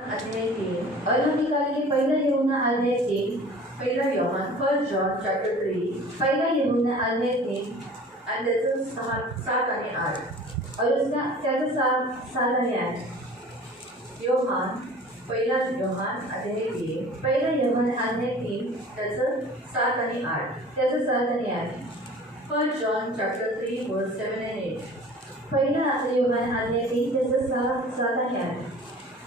अध्याय 3 अलौकिकाली पहिला यूहन्ना अध्याय 3 पहिला योहान 1 जॉन चॅप्टर 3 पहिला यूहन्ना अध्याय 3 आणि त्याचं 7 आणि 8 और त्याचं 7 आणि 8 योहान पहिला योहान अध्याय 3 पहिला योहान अध्याय 3 त्याचं 7 आणि 8 त्याचं 7 आणि 8 1 जॉन चॅप्टर 3 वर्स 7 and 8 पहिला योहान अध्याय 3 त्याचं 7 आणि 8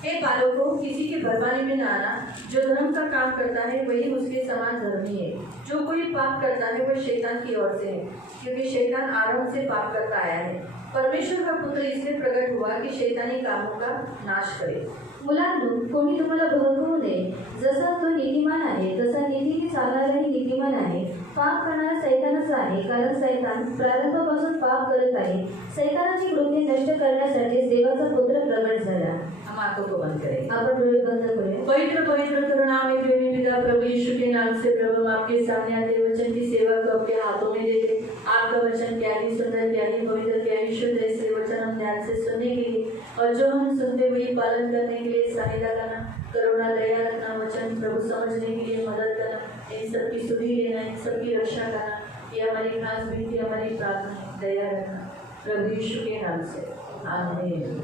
हे बालकों, किसी के बरबाने में न आना। जो धर्म का काम करता है वही उसके समान धर्मी है। जो कोई पाप करता है वह शैतान की ओर से है, क्योंकि शैतान आरंभ से पाप करता आया है। परमेश्वर का पुत्र इसलिए प्रकट हुआ कि शैतानी कामों का नाश करे। मुलांनो, कोणी तुम्हाला भडकवू नये। जसा तो नीतिमान आहे तसा नीतीने चालणाराही नीतिमान आहे। पाप करणारा सैतानच आहे, कारण सैतान प्रारंभापासून पाप करत आहे। सैतानाची कृत्ये नष्ट करण्यासाठी देवाचा पुत्र प्रकट झाला। हम आंखों को बंद करें। आप डोळे बंद करें। पवित्र पवित्र करुणामय प्रेमी पिता प्रभु यीशु के नाम से प्रभु आपके सामने आते वचन की सेवा को आपके हाथों में देते। आपका वचन क्या ही सुंदर, क्या ही पवित्र, क्या ही शुद्ध, इसलिए वचन हम ध्यान से सुनने के लिए और जो हम सुनते वही पालन करने के लिए सहायता करना, करुणा दया रखना, वचन प्रभु समझने के लिए मदद करना, इन सबकी सुधि लेना, इन सबकी रक्षा करना, ये हमारी खास विनती, हमारी प्रार्थना, दया रखना प्रभु यीशु के नाम से आमीन।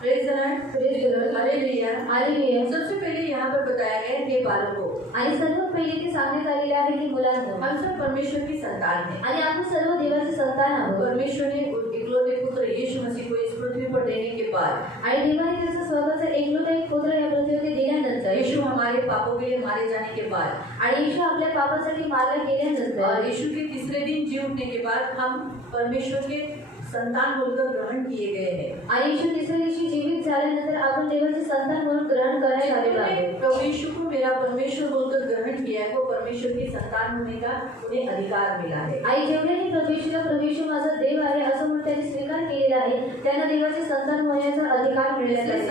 Praise the Lord, praise the Lord, hallelujah, hallelujah. सबसे पहले यहाँ पर बताया गया है हे बालकों, आणि सर्वात पहिले ते सांगण्यात आलेले आहे की मुलांनो, हम सब परमेश्वर की संतान हैं आणि आपण सर्व देवाचे संतान आहोत। परमेश्वर ने एकलौते पुत्र यीशु मसीह को इस पृथ्वी पर देने के बाद आणि देवाने त्याचा स्वतःचा एकलौता एक पुत्र या पृथ्वीवर दिल्यानंतर यीशु हमारे पापों के लिए मारे जाने के बाद आणि यीशु आपल्या पापासाठी मारला गेल्यानंतर और यीशु के तीसरे दिन जी उठने के बाद हम परमेश्वर के संतान बोलकर ग्रहण किए गए हैं। आणि यीशु तिसऱ्या दिवशी जीवित झाल्यानंतर आपण देवाचे संतान म्हणून ग्रहण करण्यात आलेलो आहे। प्रभु यीशु को मेरा परमेश्वर बोलकर ग्रहण किया है, वो परमेश्वर की संतान होने का उन्हें अधिकार मिला है। आई जेवढ्यांनी प्रभु यीशु माझा देव आहे असं म्हणून त्यांनी स्वीकार केलेला आहे, त्यांना देवाचे संतान होण्याचा अधिकार मिळाला आहे।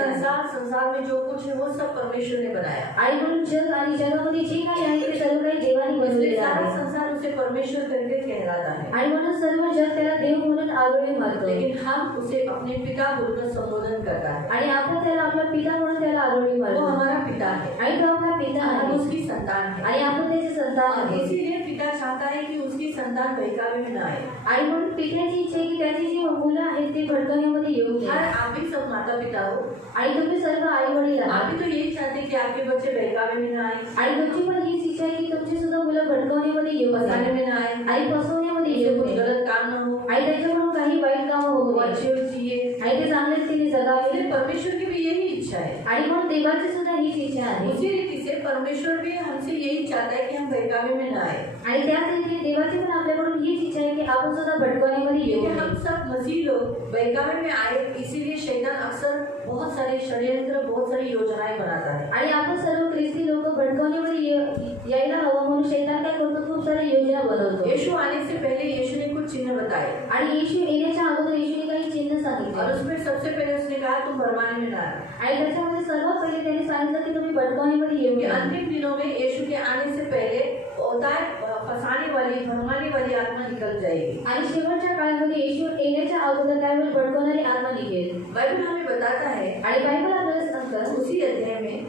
संसार में जो कुछ है वो सब परमेश्वर ने बनाया। आई म्हणून जग आणि जगामध्ये जे काही आहे ते सर्व काही देवाने बनवलेले आहे। संसार उसे परमेश्वर करके कहलाता है आणि म्हणून सर्व जग त्याला देव म्हणून आगळे मानतो, लेकिन हम उसे अपने पिता बोलकर संबोधन करता है आणि आपण त्याला आपला पिता म्हणून त्याला आगळे मानतो। वो हमारा पिता है आणि तो आपला पिता है, हम उसकी संतान है आणि आपण त्याचे संतान आहोत। इसीलिए पिता चाहता है कि उसकी संतान बहकावे में न आए आणि म्हणून पित्याची इच्छा आहे की त्याची जी मुलं आहेत ते भटकण्यामध्ये येऊ नये। आप भी सब माता पिता हो आणि तुम्ही सर्व आई वडील आहात। आप भी तो यही चाहते कि आपके बच्चे बहकावे में न आए आणि तुमची पण हीच इच्छा आहे की तुमची सुद्धा मुलं भटकवण्यामध्ये येऊ फसवणे में न आए आणि फसवण्यामध्ये येऊ नये, गलत काम न हो आणि त्याच्याकडून काही वाईट काम होऊ नये, अच्छे जिये आणि ते चांगले रीतीने जगावे। परमेश्वर की भी यही इच्छा है आणि म्हणून देवाची सुद्धा हीच इच्छा आहे। उसी रीति से परमेश्वर भी हमसे यही चाहता है कि हम बहकावे में न आए आणि त्याच रीतीने देवाची पण आपल्याकडून हीच इच्छा है कि आपण सुद्धा भटकवण्यामध्ये येऊ नये। हम सब मसीह लोग बहकावे में आए, इसीलिए शैतान अक्सर बहुत सारे षड्यंत्र, बहुत सारी योजनाएं बनाता है आणि आपण सर्व ख्रिस्ती लोक भटकवण्यामध्ये यायला हवं म्हणून शैतान काय करतो, खूप सारी योजना बनवतो। यीशु आने से पहले यीशु ने कुछ चिन्ह बताए आणि यीशु येण्याच्या अगोदर येशूने काही चिन्ह सांगितले और उसमें सबसे पहले उसने कहा तुम भरमाने में न आना आणि त्याच्यामध्ये सर्वात पहिले त्याने सांगितलं की तुम्ही भटकवण्यामध्ये येऊ नये। अंतिम दिनों में यीशु के आने से पहले होता है फसाने वाली, भरमाने वाली आत्मा निकल जाएगी आणि शेवटच्या काळामध्ये येशू येण्याच्या अगोदर काय होईल, भटकवणारी आत्मा निघेल। बायबल हमें बताता है आणि बायबल आपल्याला सांगतं उसी अध्याय में,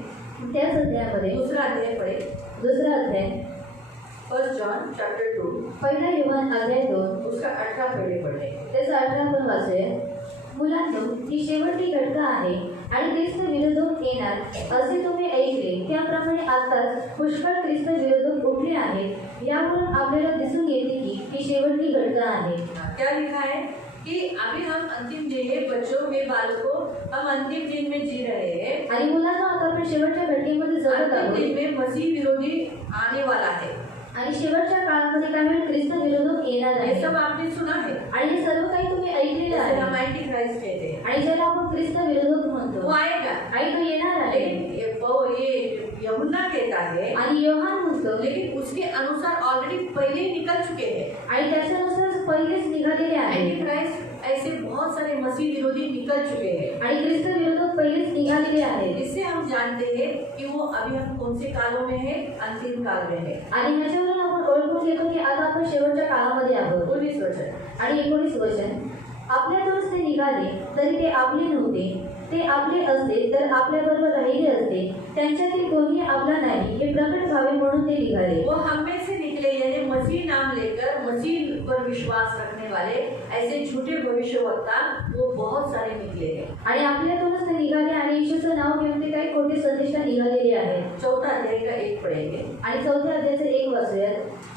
त्याच अध्यायामध्ये दूसरा अध्याय पढ़े, दूसरा अध्याय 1 जॉन चैप्टर 2 पहिला योहान अध्याय 2 उसका 18 पहिले पढ़े, त्याचा 18 पण वाचूया। मुलांनो, ही शेवटची घटना आहे आणि ख्रिस्त विरोधक येणार असे तुम्ही ऐकले, त्याप्रमाणे आताच पुष्कळ ख्रिस्त विरोधक उठले आहेत। यावरून आपल्याला दिसून येते की ही शेवटची घटना आहे। क्या लिखा है कि अभी हम अंतिम दिन है, बच्चों हे बालकों, हम अंतिम दिन में जी रहे हैं आणि मुलांना आता आपण शेवटच्या घटनेमध्ये जगत आहोत। दिन में मसीह विरोधी आने वाला है आणि शेवटच्या काळामध्ये काय होईल, ख्रिस्त विरोधक येणार आहे। हे सब आपने सुना है आणि हे सर्व काही तुम्ही ऐकलेले आहे। हम एंटी क्राइस्ट कहते हैं आणि ज्याला आपण ख्रिस्त विरोधक म्हणतो। वो आएगा आणि तो येणार आहे। ये यूहन्ना कहता है आणि योहान म्हणतो, लेकिन उसके अनुसार ऑलरेडी पहले ही निकल चुके हैं आणि त्याच्यानुसार पहिलेच निघालेले आहे। एंटी क्राइस्ट ऐसे बहुत सारे मसीह विरोधी निकल चुके हैं आणि ख्रिस्त विरोधक पहिलेच निघालेले आहेत। इससे हम जानते हैं कि वो अभी हम कौन से कालों में है, अंतिम काल में है आणि ह्याच्यावरून आपण ओळखून घेतो की आता आपण शेवटच्या काळामध्ये आहोत। 19 वचन आणि 19 वचन, आपल्यातूनच ते निघाले तरी ते आपले नव्हते, ते आपले असते तर आपल्याबरोबर राहिले असते, त्यांच्यातील कोणी आपला नाही हे प्रकट व्हावे म्हणून ते निघाले. वो हम में से निकले, यानी मसीह नाम लेकर मसीह पर विश्वास रखने वाले ऐसे झूठे भविष्यवक्ता वो बहुत सारे निकले हैं. आणि आपल्यातूनच ते निघाले आणि येशूचं नाव घेऊन ते काही खोटे संदेष्टा निघालेले आहेत. 4 अध्याय का 1 पढ़ेंगे. आणि 4 अध्यायाचं 1 वाचूयात.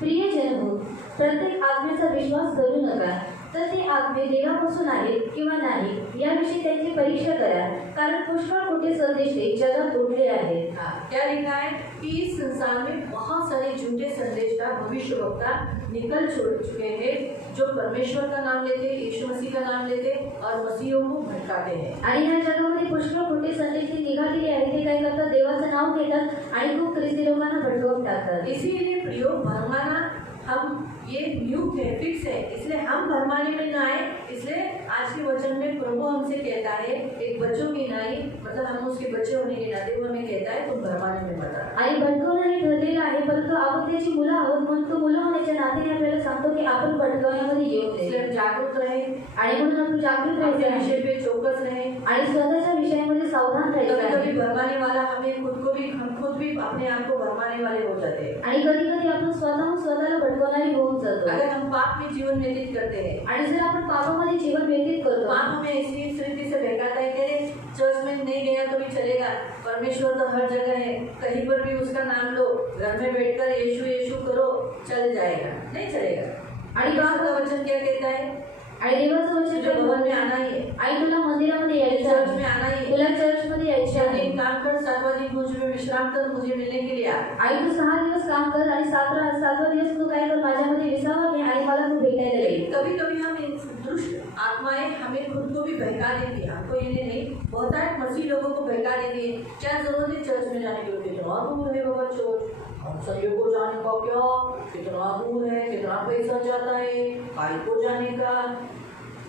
प्रिय जनहो, प्रत्येक आज्ञेचा विश्वास करू नका, तर ती आज्ञे देवापासून आहेत किंवा नाही याविषयी त्यांची परीक्षा करा, कारण पुष्कळ खोटे संदेष्टे जगात उठले आहेत. क्या लिखा है कि इस संसार में बहुत सारे झूठे संदेशता भविष्यवक्ता निकल चुके हैं, जो परमेश्वर का नाम लेते, यीशु मसीह का नाम लेते और मसीहों को भटकाते हैं. आणि ह्या जगामध्ये पुष्कळ खोटे संदेश निघालेले आहेत. ते काय करतात, देवाचं नाव घेतात आणि खूप ख्रिस्ती लोकांना भटकवून टाकतात. इसीलिए प्रियो, भरमाना हम ये नियुक्त है, फिक्स है, इसलिए हम भरमाने में ना आए. इसलिए आज के वचन में प्रभु हमसे कहता है, एक बच्चों की नाई, मतलब हम उसके बच्चे होने के नाते वो हमें कहता है तुम भरमाने में मत आ. आणि भटकवणं हे ठरलेलं आहे, परंतु आपण त्याची मुलं आहोत म्हणून तो मुलं होण्याच्या नात्याने आपल्याला सांगतो की आपण भटकवण्यामध्ये येऊ नये. इसलिए हम जागरूक रहे आणि म्हणून आपण जागृत अपने राहायचं विषय पे चौकस रहे. आणि स्वतःच्या विषयामध्ये सावधान राहायचं कभी आहे. कभी भरमाने वाला हम खुद भी अपने आप को भरमाने वाले हो जाते हैं. आणि कधी कधी आपण स्वतःला भटकवणारी होऊन जातो. अगर हम पाप में जीवन व्यतीत करते हैं, आणि जर आपण पापामध्ये जीवन व्यतीत करतो, पाप हमें इसी रीति से बहकाता है कि चर्च में नहीं गया तो भी चलेगा, परमेश्वर तो हर जगह है, कहीं पर भी उसका नाम लो, घर में बैठकर यीशु यीशु करो, चल जाएगा. नहीं चलेगा. आणि गाँव का वचन क्या कहता है? आणि देवाचं वचन तुझे भवन में आना ही है, आई तुला मंदिरामध्ये यायचं चर्च आहे, में आना ही है, तुला चर्चमध्ये यायचं 6 आहे. दिन काम कर, 7वां दिन मुझे विश्राम कर, मुझे मिलने के लिए आ. आई तू 6 दिवस काम कर आणि 7वा दिवस तू काय कर, माझ्यामध्ये विसावा घे आणि मला तू भेटायला ये. कभी कभी हम इन दुष्ट आत्माएं हमें खुद को भी बहका देती है. हमको ये नहीं, बहुत सारे मसीह लोगों को बहका देती है. क्या जरूरत है चर्च में जाने की? कितना दूर है बाबा चर्च, हम सभी को जाने का क्या, कितना दूर है, कितना पैसा जाता है, काय को जाने का.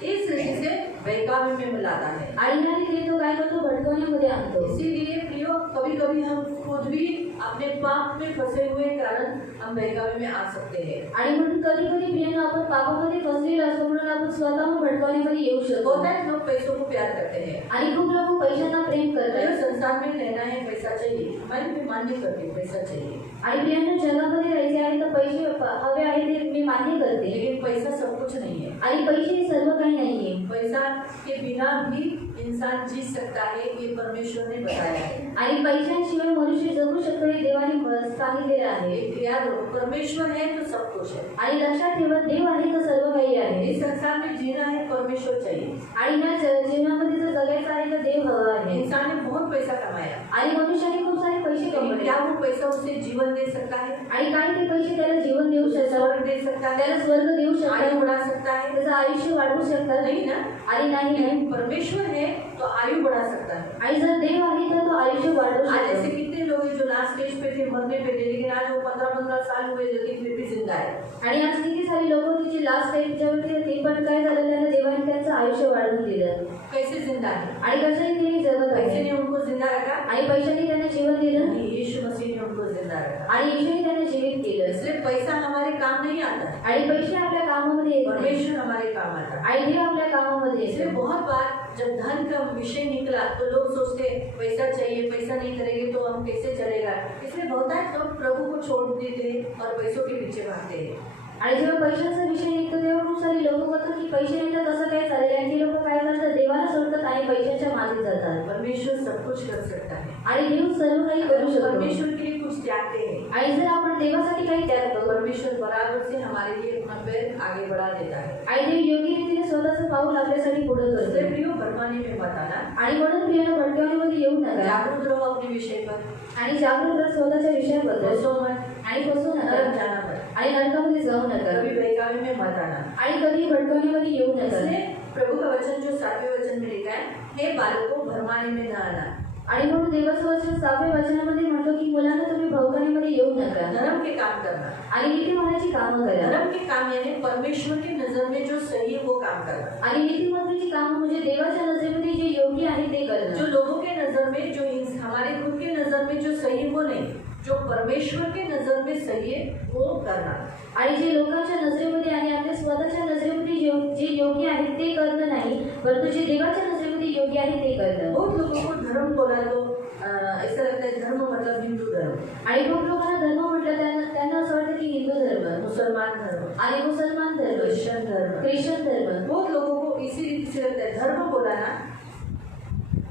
इस रीति से बहकावे में मिलाता है. आणि ह्या रीतीने तो काय करतो, भटकवण्यामध्ये आणतो. इसीलिए प्रियो, कभी कभी हम खुद भी अपने पाप में फंसे हुए कारण हम बहकावे में आ सकते हैं. आणि म्हणून कधी कधी प्रियांना आपण पापामध्ये फसलेलो असतो म्हणून आपण स्वतःहून भटकवण्यामध्ये येऊ शकतो. होता है लोग पैसों को प्यार करते हैं. आणि खूप लोक पैशांना प्रेम करतात. जो संसार में रहना है पैसा चाहिए, मैं भी मान्य करती हूँ पैसा चाहिए, आणि प्रियांना जगामध्ये राहायचे आहे तर पैसे हवे आहे ते मी मान्य करते. लेकिन पैसा सब कुछ नहीं है. आणि पैसे हे सर्व काही नाहीये. पैसा के बिना भी इंसान जी सकता है, ये परमेश्वर ने बताया है. आणि पैशांशिवाय मनुष्य जगू शकतो हे देवाने सांगितलेलं आहे. एक याद रखो, परमेश्वर है तो सब कुछ है. आणि लक्षात ठेवा, देव आहे तर सर्व काही आहे. इस संसार में जीना है, परमेश्वर चाहिए. आणि ह्या जीवनामध्ये जर जगायचं आहे तर देव हवा आहे. इंसान ने बहुत पैसा कमाया, आणि मनुष्याने खूप सारे पैसे लेकिन कमवले. क्या वो पैसा उसे जीवन दे सकता है? आणि काय ते पैसे त्याला जीवन देऊ शकतात, स्वर्ग दे सकता है, त्याला स्वर्ग देऊ आयु शकतात, बढ़ा सकता है? त्याचं आयुष्य वाढवू शकतात? नहीं ना. आणि नाही नाही. परमेश्वर है तो आयु बढ़ा सकता है. आणि जर देव आहे तर तो आयुष्य वाढवू आज ऐसे शकतो. कितने लोग हैं जो लास्ट स्टेज पे थे, मरने पे थे, लेकिन आज वो 15-15 साल हुए लेकिन फिर भी जिंदा है. आणि आज किती सारी लोक होती जी लास्ट स्टेजवरती होती, पण काय झालं, त्यांना देवाने त्यांचं आयुष्य वाढवून दिलं. कैसे जिंदा है? आणि कशाने त्यांनी जगत पैसे आहे. ने उनको जिंदा रखा, आणि पैशाने त्यांना जीवन दिलं नहीं, यीशु मसीह ने उनको जिंदा रखा. आणि येशूने त्यांना जीवित केलं. इसलिए पैसा हमारे काम नहीं आता है, आणि पैसे आपल्या कामामध्ये येत नाही. परमेश्वर हमारे काम आता है. आणि देव आपल्या कामामध्ये इसलिए येतो. बहुत बार जब धन का विषय निकला तो लोग सोचते पैसा चाहिए, पैसा नहीं करेंगे तो हम कैसे चलेगा. इसलिए बहुत सारे लोग प्रभु को छोड़ देते हैं और पैसों के पीछे भागते हैं. आणि जेव्हा पैशाचा विषय निघतो तेव्हा खूप सारी लोक होतात की पैसे नाही तर कसं काय चालेल, आणि ती लोक काय करतात, देवाला सोडतात आणि पैशाच्या मागे जातात. परमेश्वर सब कुछ कर सकता है. आणि देव सर्व काही करू शकतो. परमेश्वर के लिए कुछ त्यागते हैं, आणि जर आपण देवासाठी काही त्यागतो, परमेश्वर बराबर से हमारे लिए अपना पैर आगे बढ़ा देता है. आणि देव योग्य रीतीने स्वतःचं पाऊल आपल्यासाठी पुढे इसलिए करतो. प्रियो, भरमाने में मत आना, आणि म्हणून प्रियानं भटकवण्यामध्ये येऊ नका. जागरूक रहो अपने विषय पर, आणि जागरूक राहा स्वतःच्या विषयाबद्दल. फंसो मत, आणि फसू नरक नका. जाना मत, आणि नरकामध्ये जाऊ नका. कभी बहकावे में मत आना. आणि कधी भटकवण्यामध्ये येऊ नका. इसलिए प्रभु का वचन जो 7वें वचन में लिखा है, हे बालकों भरमाने में न आना. आणि म्हणून देवाचं वचन 7व्या वचनामध्ये म्हणतो की मुलांना तुम्ही भवकानीमध्ये येऊ नका. धर्म के काम करना, आणि नीतिमत्तेची कामं करा. धर्म के काम यानी परमेश्वर की नजर में जो सही है वो काम करना. आणि नीतिमत्तेची कामं म्हणजे देवाच्या नजरेमध्ये जे योग्य आहे ते जो करणं. लोगों के नजर में, जो हमारे खुद के नजर में जो सही है वो नहीं, जो परमेश्वर के नजर में सही है वो करना. आणि जे लोकांच्या नजरेमध्ये आणि आपल्या स्वतःच्या नजरेमध्ये जे योग्य आहे ते करणं नाही, परंतु जे देवाच्या नजरेमध्ये योग्य आहे ते करणं. बहुत लोगों को धर्म बोला तो ऐसा लगता है धर्म मतलब हिंदू धर्म, आणि खूप लोकांना धर्म म्हटलं त्यांना असं वाटतं की हिंदू धर्म मुसलमान धर्म, आणि मुसलमान धर्म, क्रिश्चियन धर्म. ख्रिश्चन धर्म. बहुत लोगों को इसी रीति से लगता है धर्म बोला ना,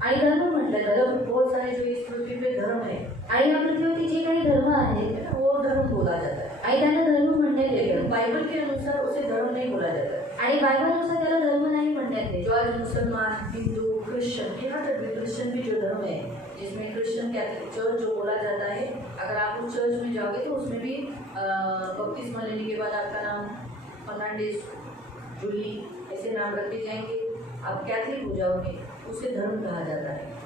आणि धर्म म्हटलं तर धर्म बहुत सारे जो इस पृथ्वी पे धर्म है आणि या पृथ्वीवरती जे काही धर्म आहेत वो धर्म बोला जाता है, आणि त्यांना धर्म म्हणण्यात लेकिन येतं. बाइबल के अनुसार उसे धर्म नहीं बोला जाता. आणि बायबलनुसार त्याला धर्म नाही म्हणण्यात येत. जो आज मुसलमान, हिंदू, क्रिश्चियन, यहाँ तक भी क्रिश्चियन भी जो धर्म है जिसमें क्रिश्चियन कैथलिक चर्च जो बोला जाता है, अगर आप उस चर्च में जाओगे तो उसमें भी बपतिस्मा लेने के बाद आपका नाम फर्नांडिस, जूली ऐसे नाम रखे जाएंगे. आप कैथलिक हो जाओगे उसे धर्म कहा जाता है.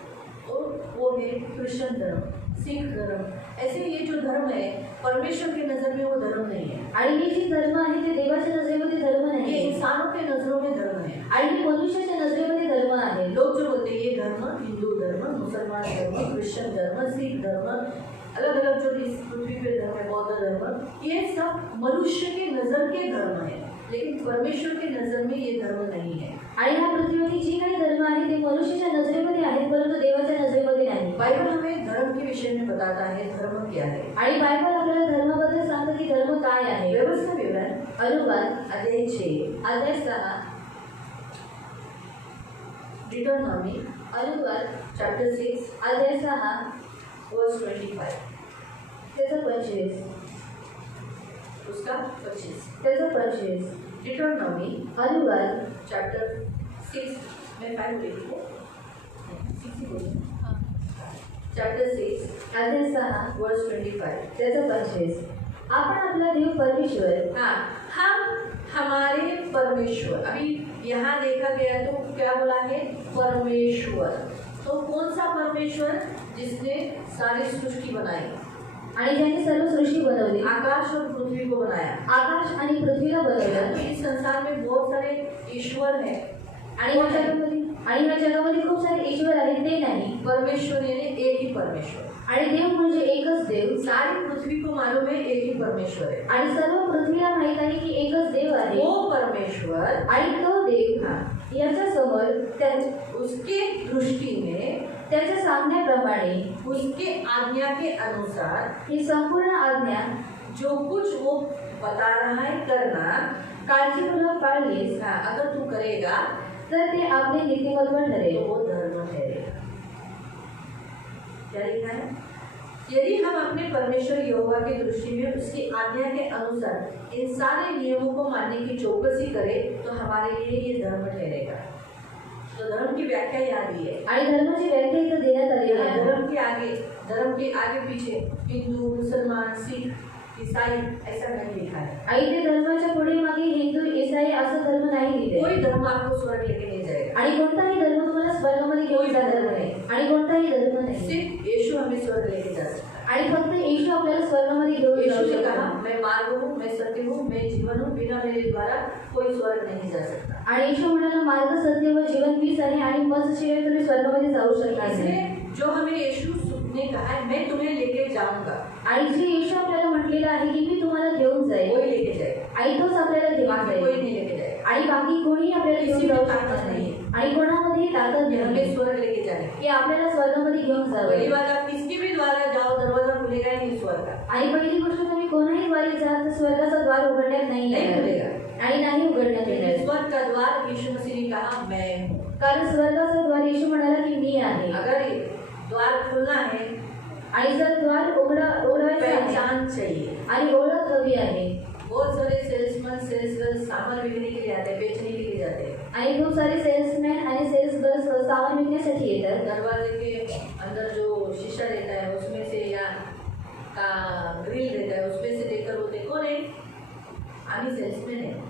तो वो है क्रिश्चियन धर्म, सिख धर्म. ऐसे ये जो धर्म है परमेश्वर की नज़र में वो धर्म नहीं है. आणि हे जे धर्म आहे ते देवाच्या नजरेमध्ये धर्म ये नाही इंसानों के नज़रों में धर्म है. आणि हे मनुष्याच्या नजरेमध्ये धर्म आहे. लोग जो बोलते हैं ये धर्म, हिंदू धर्म, मुसलमान धर्म, क्रिश्चियन धर्म, सिख धर्म, अलग अलग जो इस पृथ्वी पे धर्म है, बौद्ध धर्म, ये सब मनुष्य के नज़र के धर्म है, लेकिन परमेश्वर के नज़र में ये धर्म नहीं है. आणि ह्या पृथ्वीवरती जे काही धर्म आहे ते मनुष्याच्या नजरेमध्ये आहेत परंतु देवाच्या नजरेमध्ये नाही. बाइबल हमें धर्म के विषय में बताता है धर्म क्या है. आणि बायबल आपल्याला धर्माबद्दल सांगतं की धर्म काय आहे. व्यवस्था विवरण अनुवाद अध्याय 6, अध्याय 6, डिटरनॉमी अनुवाद चैप्टर 6 अध्याय 6 वर्स 25, त्याचं 25, उसका 25. त्याचं 25, डिटरनॉमी अनुवाद चैप्टर 6 में 5 लिखी है, 6 ही बोलिए. चैप्टर 6 अध्याय 6 वर्स 25. त्याचं 25. आपण आपला देव परमेश्वर हाँ, हम हमारे परमेश्वर. अभी यहाँ देखा गया तो क्या बोला है परमेश्वर. तो कौन सा परमेश्वर जिसने सारी सृष्टि बनाई, आणि ज्याने सर्व सृष्टी बनवली, आकाश और पृथ्वी को बनाया. आकाश आणि पृथ्वीला बनवलं. तो इस संसार में बहुत सारे ईश्वर हैं. आणि या जगामध्ये खूप सारे ईश्वर आहेत ते नाही. परमेश्वर यानी एक ही परमेश्वर. आणि देव म्हणजे एकच देव. सारी पृथ्वी को मालूम है एक ही परमेश्वर है. आणि सर्व पृथ्वीला माहित आहे की एकच देव आहे. वो परमेश्वर आणि तो देव याच्या समोर उसके दृष्टि में, त्याच्या सांगण्याप्रमाणे, उसके आज्ञा के अनुसार ही संपूर्ण आज्ञा जो कुछ वो बता रहा है करना, काळजीपूर्वक पाळलीस हाँ, अगर तू करेगा तर ते आपले नीतिमत्व तो ठरेल. वो धर्म ठहरेगा. क्या लिखा है? यदि हम अपने परमेश्वर यहोवा की दृष्टि में उसकी आज्ञा के अनुसार इन सारे नियमों को मानने की चौकसी करें तो हमारे लिए ये धर्म ठहरेगा. तो धर्म की व्याख्या यहाँ दी है. आणि धर्माची व्याख्या इथं देण्यात आलेली आहे. धर्म के आगे पीछे हिंदू, मुसलमान, सिख, ईसाई ऐसा नहीं लिखा है. आणि ते धर्माच्या पुढे मागे हिंदू, ईसाई असं धर्म नाही लिहिले. कोई धर्म आपको स्वर्ग लेके नहीं जाएगा. आणि कोणताही धर्म तुम्हाला स्वर्गामध्ये घेऊन जाणार नाही. आणि कोणताही धर्म नाही. सिर्फ यीशु हमें स्वर्ग लेके जा सकता है. आणि फक्त येशू आपल्याला स्वर्गामध्ये घेऊन यीशु जाऊ ने कहा शकतो. मैं मार्ग हूँ, मैं सत्य हूँ, मैं जीवन हूँ, बिना मेरे द्वारा कोई स्वर्ग नहीं जा सकता. आणि येशू म्हणाला मार्ग, सत्य व जीवन मीच आहे आणि माझ्याशिवाय तुम्ही स्वर्गामध्ये जाऊ शकणार नाही. इसलिए जो हमें यीशु ने कहा है मैं तुम्हें लेके जाऊंगा, आणि जे येशू आपल्याला म्हटलेलं आहे की मी तुम्हाला घेऊन जाईल, कोई लेके जाएगा. आणि तोच आपल्याला घेऊन बाकी कोई जाईल. नहीं लेके जाएगा. आणि बाकी कोणी आपल्याला घेऊन किसी में जाऊ ताकत शकत नहीं नाही. है. आणि कोणामध्ये ताकद कि हमें नाही स्वर्ग लेके जाने की. की आपल्याला स्वर्गामध्ये घेऊन पहली जावं. बात, आप किसके भी द्वारा जाओ दरवाजा खुलेगा ही नहीं स्वर्ग का. आणि पहिली गोष्ट, तुम्ही कोणाही द्वारे जाल तर स्वर्गाचा द्वार उघडण्यात नाही नहीं येणार. खुलेगा. आणि नाही उघडण्यात येणार. स्वर्ग का द्वार यीशु मसीह ने कहा मैं हूँ. कारण स्वर्गाचा द्वार येशू म्हणाला की मी आहे. अगर ये द्वार खुलना है आणि जर द्वार उघडायचं आहे पहचान चाहिए. आणि ओळख हवी आहे. बहुत सारे सेल्समैन सेल्सगर्ल सामान बिकने के लिए आते हैं, बेचने के लिए जाते हैं. आणि खूप सारे सेल्समॅन आणि सेल्स गर्ल्स सामान विकण्यासाठी येतात. दरवाजे के अंदर जो शीशा रहता है उसमें से या का ग्रिल रहता है उसमें से देखकर बोलते कौन है, आम्ही सेल्समैन है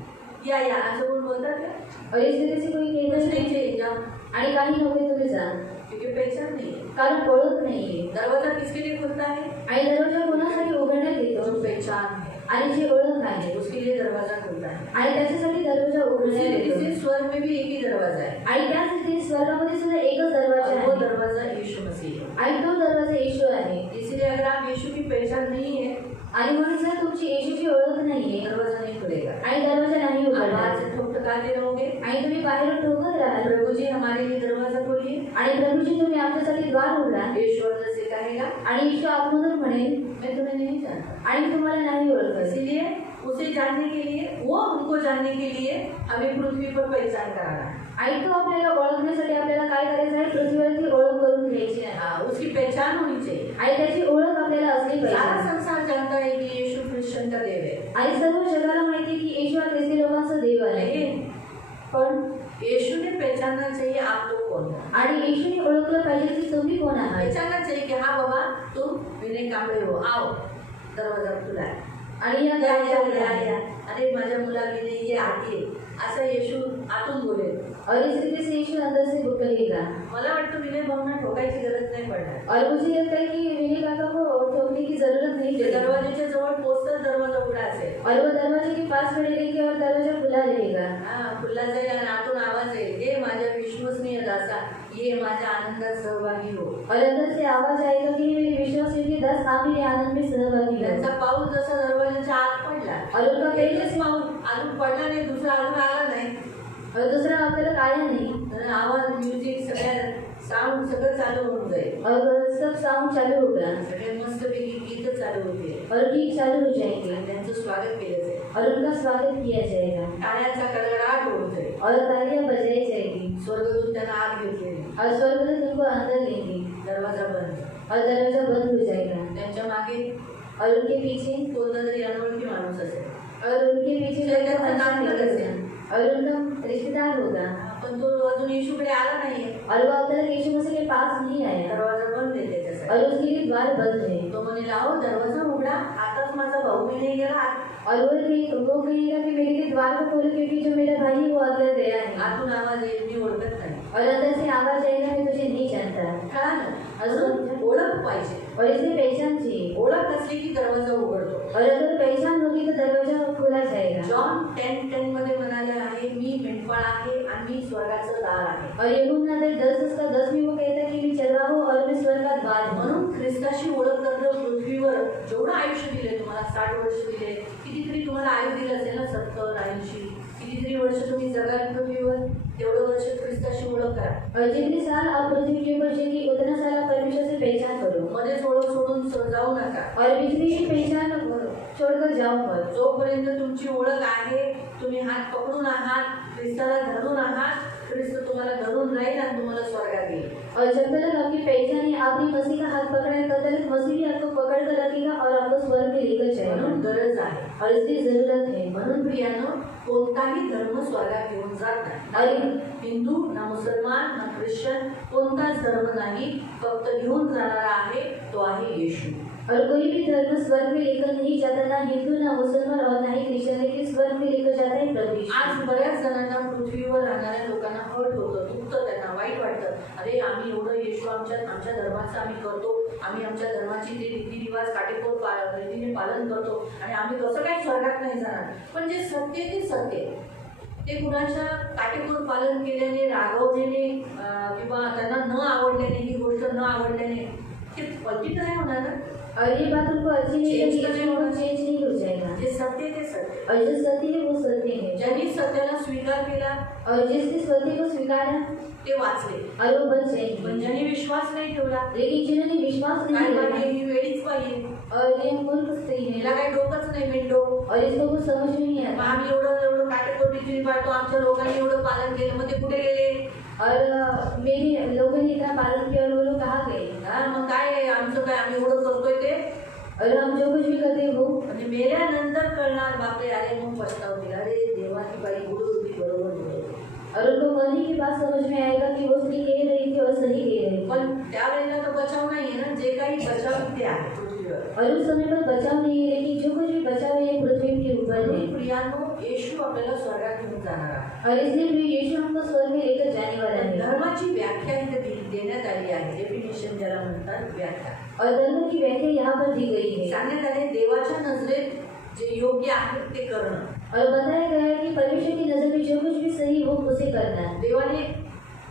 या असं कोण बोलतात का? और इस तरह से कोई कुछ कहत नहीं नाही. चाहिए जाओ, आणि काही नको तुम्ही जा, क्योंकि पहचान नहीं है. कारण ओळख नाहीये. दरवाजा किसके लिए खुलता है? आणि दरवाजा कोणासाठी उघडण्यात येतो? जो पहचान है आणि जे ओळख आहे उसके लिए दरवाजा खुलता है. आणि त्याच्यासाठी दरवाजा उघडण्यात उसी येतो. रीति से स्वर्ग में भी एक ही दरवाजा है आणि त्यासाठी स्वर्गामध्ये सुद्धा एकच दरवाजा और वो आहे दरवाजा यीशु मसीह है. आणि तो दरवाजा येशू आहे. इसलिए अगर आप यीशु की पहचान नहीं है आणि म्हणून जर तुमची येशूची ओळख नाहीये दरवाजा नहीं खुलेगा। आणि दरवाजा नाही आप उघडला बाहर से ठोकठाते रहोगे, आणि तुम्ही बाहेर ठोकत राहाल प्रभु जी हमारे लिए दरवाजा खोलिए। आणि प्रभूजी तुम्ही आमच्यासाठी द्वार उघडा यीशु अंदर से कहेगा, आणि येशू आतमधून म्हणेल मैं तुम्हें नहीं जानता। आणि तुम्हाला नाही ओळखत। इसीलिए उसे जानने के लिए, वो हमको जानने के लिए हमें पृथ्वी पर पहचान कराना है। आणि तो आपल्याला ओळखण्यासाठी आपल्याला काय करायचं आहे, पृथ्वीवरती ओळख करून घ्यायची आहे हाँ, उसकी पहचान होनी चाहिए। आणि त्याची ओळख आपल्याला असली सारा पाहिजे। संसार जानता है कि यीशु क्रिश्चियन का देव है, आणि सर्व जगाला माहिती आहे की येशू हा ख्रिस्ती लोकांचा देव आहे। लेकिन पण यीशु ने पहचानना चाहिए आप लोग कौन हो। आणि येशूने ओळखलं पाहिजे की तुम्ही कोण आहात। पहचानना चाहिए कि हाँ बाबा तुम विनय कांबळे हो, आओ, दरवाजा खुला है। आणि या या या दरवाजा या, अरे माझ्या मुला विनय ये आतीये, असं येशू आतून बोलेल। और इस रीति से यीशु अंदर से कहेगा। मला वाटतं विनय भावना ठोकायची गरज नाही पडणार। और मुझे लगता है कि विनय काका को ठोकने की जरूरत नहीं जे पड़ेगी। दरवाजेच्या जवळ पोहोचताच दरवाजा उघडा असेल, और वो दरवाजे के पास खड़े रहेंगे और दरवाजा खुला रहेगा। हा खुला जाईल आणि आतून आवाज येईल, हे माझ्या विश्वसनीय दासा, ये माझ्या आनंदात सहभागी हो। और अंदर से आवाज आएगा कि हे मेरे विश्वासी दास, आप मेरे आनंद में सहभागी हो। त्यांचा पाऊल जसा दरवाजाच्या आत पडला, और उनका पेज पहिलेच पाऊल अजून पडला नाही, दुसरा अजून आला नाही, और दूसरा आपल्याला आया नहीं तर आवाज, म्युझिक, सगळ्या साऊंड सगळं चालू होऊन जाईल। और सब साउंड चालू होगा सगळे मस्तपैकी गीत चालू होते और गीत चालू हो जाएंगे आणि त्यांचं स्वागत केलं जाईल। और उनका स्वागत किया जाएगा टाळ्यांचा कडकडाट होऊन जाईल, और तालियां बजाई जाएगी स्वर्गदूत त्यांना आत घेतले, और स्वर्गदूत उनको अंदर लेंगे दरवाजा बंद, और दरवाजा बंद हो जाएगा। त्यांच्या मागे और उनके पीछे कोणता तरी अनोळखी माणूस असेल, और उनके पीछे शायद कोई त्यांचं नाम अनजान तरी व्यक्ति और उनका रिश्तेदार होगा पण तो अजून येशूकडे आला नाहीये, और वो अब तक यीशु मसीह के पास नहीं आया दरवाजा बंद आहे त्याच्यासाठी। और उसके लिए द्वार बंद है। तो म्हणे लाव दरवाजा उघडा, आताच माझा भाऊ विनय गेला आत, और वो कहेगा कि मेरे लिए द्वार को खोलो क्योंकि जो मेरा भाई है वो अंदर गया है। आतून आवाज येईल, मी ओळखत नाही। और अंदर से आवाज आएगा मैं तुझे नहीं जानता। कळालं? अजून ओळख पाहिजे, और इसलिए पहचान चाहिए ओळख असली की दरवाजा उघडतो। और अगर पहचान होगी तो दरवाजा खोला जाएगा। जॉन 10:10 मध्ये म्हणाले आहे, मी मेंढपाळ आहे आणि मी स्वर्गाचं दार आहे। और यूहन्ना 10:10 में वो कहता है कि मैं चरवाहा हूँ और मैं स्वर्ग का द्वार हूँ। म्हणून ख्रिस्ताशी ओळख करणं पृथ्वीवर जेवढं आयुष्य दिले तुम्हाला, 60 वर्ष दिले, कितीतरी तुम्हाला आयु दिलं असेल ना, 70, 80, कितीतरी वर्ष तुम्ही जगाल पृथ्वीवर, तेवढं वर्ष ख्रिस्ताशी ओळख करा। और जितने साल आप पृथ्वी के ऊपर जिएंगे उतना साल आप परमेश्वर से पहचान करो मध्येच ओळख सोडून जाऊ नका। और बीच में ही पहचान छोड़कर जाओ मत। जोपर्यंत तुमची ओळख आहे, तुम्ही हात पकडून आहात, ख्रिस्ताला धरून आहात, ख्रिस्त तुम्हाला धरून राहील आणि तुम्हाला स्वर्गात येईल। और जब तक आपकी पहचान है, आपने मसीह का हाथ पकड़ा है, तब तक मसीह भी आपको पकड़ कर रखेगा और आपको स्वर्ग में लेकर जाएगा। म्हणून गरज आहे, और इसकी जरूरत है। म्हणून प्रियानो, कोणताही धर्म स्वर्गात घेऊन जात नाही। और हिंदू ना मुसलमान ना ख्रिश्चन, कोणताच धर्म नाही, फक्त घेऊन जाणारा आहे तो आहे येशू। और कोई भी धर्म स्वर्ग में लेकर नहीं जाता, ना हिंदू ना मुसलमान और ना ही क्रिश्चियन, लेकिन स्वर्ग में लेकर जाता है प्रभु यीशु। आज बऱ्याच जणांना, पृथ्वीवर राहणाऱ्या लोकांना हर्ट होतं, दुखतं, त्यांना वाईट वाटतं, अरे आम्ही एवढं येशू आमच्या धर्माचं आम्ही करतो, आम्ही आमच्या धर्माची ते रीतिरिवाज काटेकोर रीतीने पालन करतो आणि आम्ही कसं काही स्वर्गात नाही जाणार। पण जे सत्य ते सत्य, ते कुणाच्या काटेकोर पालन केल्याने, रागवल्याने किंवा त्यांना न आवडल्याने, ही गोष्ट न आवडल्याने ते पलटी नाही होणार ना। और ये बात उनको अच्छी नहीं लगी, चेंज चेंज नहीं हो जाएगा। जे सत्य ते सत्य, और जो सत्य है वो सत्य है। ज्यांनी सत्याला स्वीकार केला और जिसने सत्य को स्वीकारा ते वाचले, और वो बच जाएंगे। पण ज्यांनी विश्वास नाही ठेवला, लेकिन जिन्होंने विश्वास काय नहीं मागे किया ही वेळीच पाहिजे, और ये मूर्ख स्त्री हिला है काही डोकंच नाही मेंढो, और इसको कुछ समझ में नहीं मग आता। आम्ही एवढं काटेकोर रीतीने पाळतो, आमच्या लोकांनी एवढं पालन केलं, मग ते कुठे गेले? और मेरे लोगों ने इतना पालन किया और वो लोग कहाँ गए? हा, मग काय आहे आमचं, काय आम्ही एवढं करतोय ते, और हम जो कुछ भी करते हैं वो, आणि मेल्यानंतर कळणार, बापरे अरे मग पछतावतील, अरे देवाची बाई बोलत होती, बरोबर बोलत होती। और उनको मरने के बाद समझ में आएगा कि वो स्त्री कह रही थी और सही कह रही थी। पण त्यावेळेला तर बचाव नाहीये ना, जे काही बचाव ते आहे पृथ्वीवर। और उस समय पर बचाव नहीं है, लेकिन जो कुछ भी बचाव है ये पृथ्वी के ऊपर है। म्हणून प्रियानो, येशू आपल्याला स्वर्गात घेऊन जाणार आहे। और इसलिए भी यीशु हमको स्वर्ग में लेकर जाने वाला है। धर्माची व्याख्या इथे देण्यात आली आहे, डेफिनेशन ज्याला म्हणतात व्याख्या, और धर्म की व्याख्या यहाँ पर दी गई है। सांगण्यात आले देवाच्या नजरेत जे योग्य आहे ते करणं। और बताया गया है कि परमेश्वर की नजर में जो कुछ भी सही हो उसे करना है। देवाने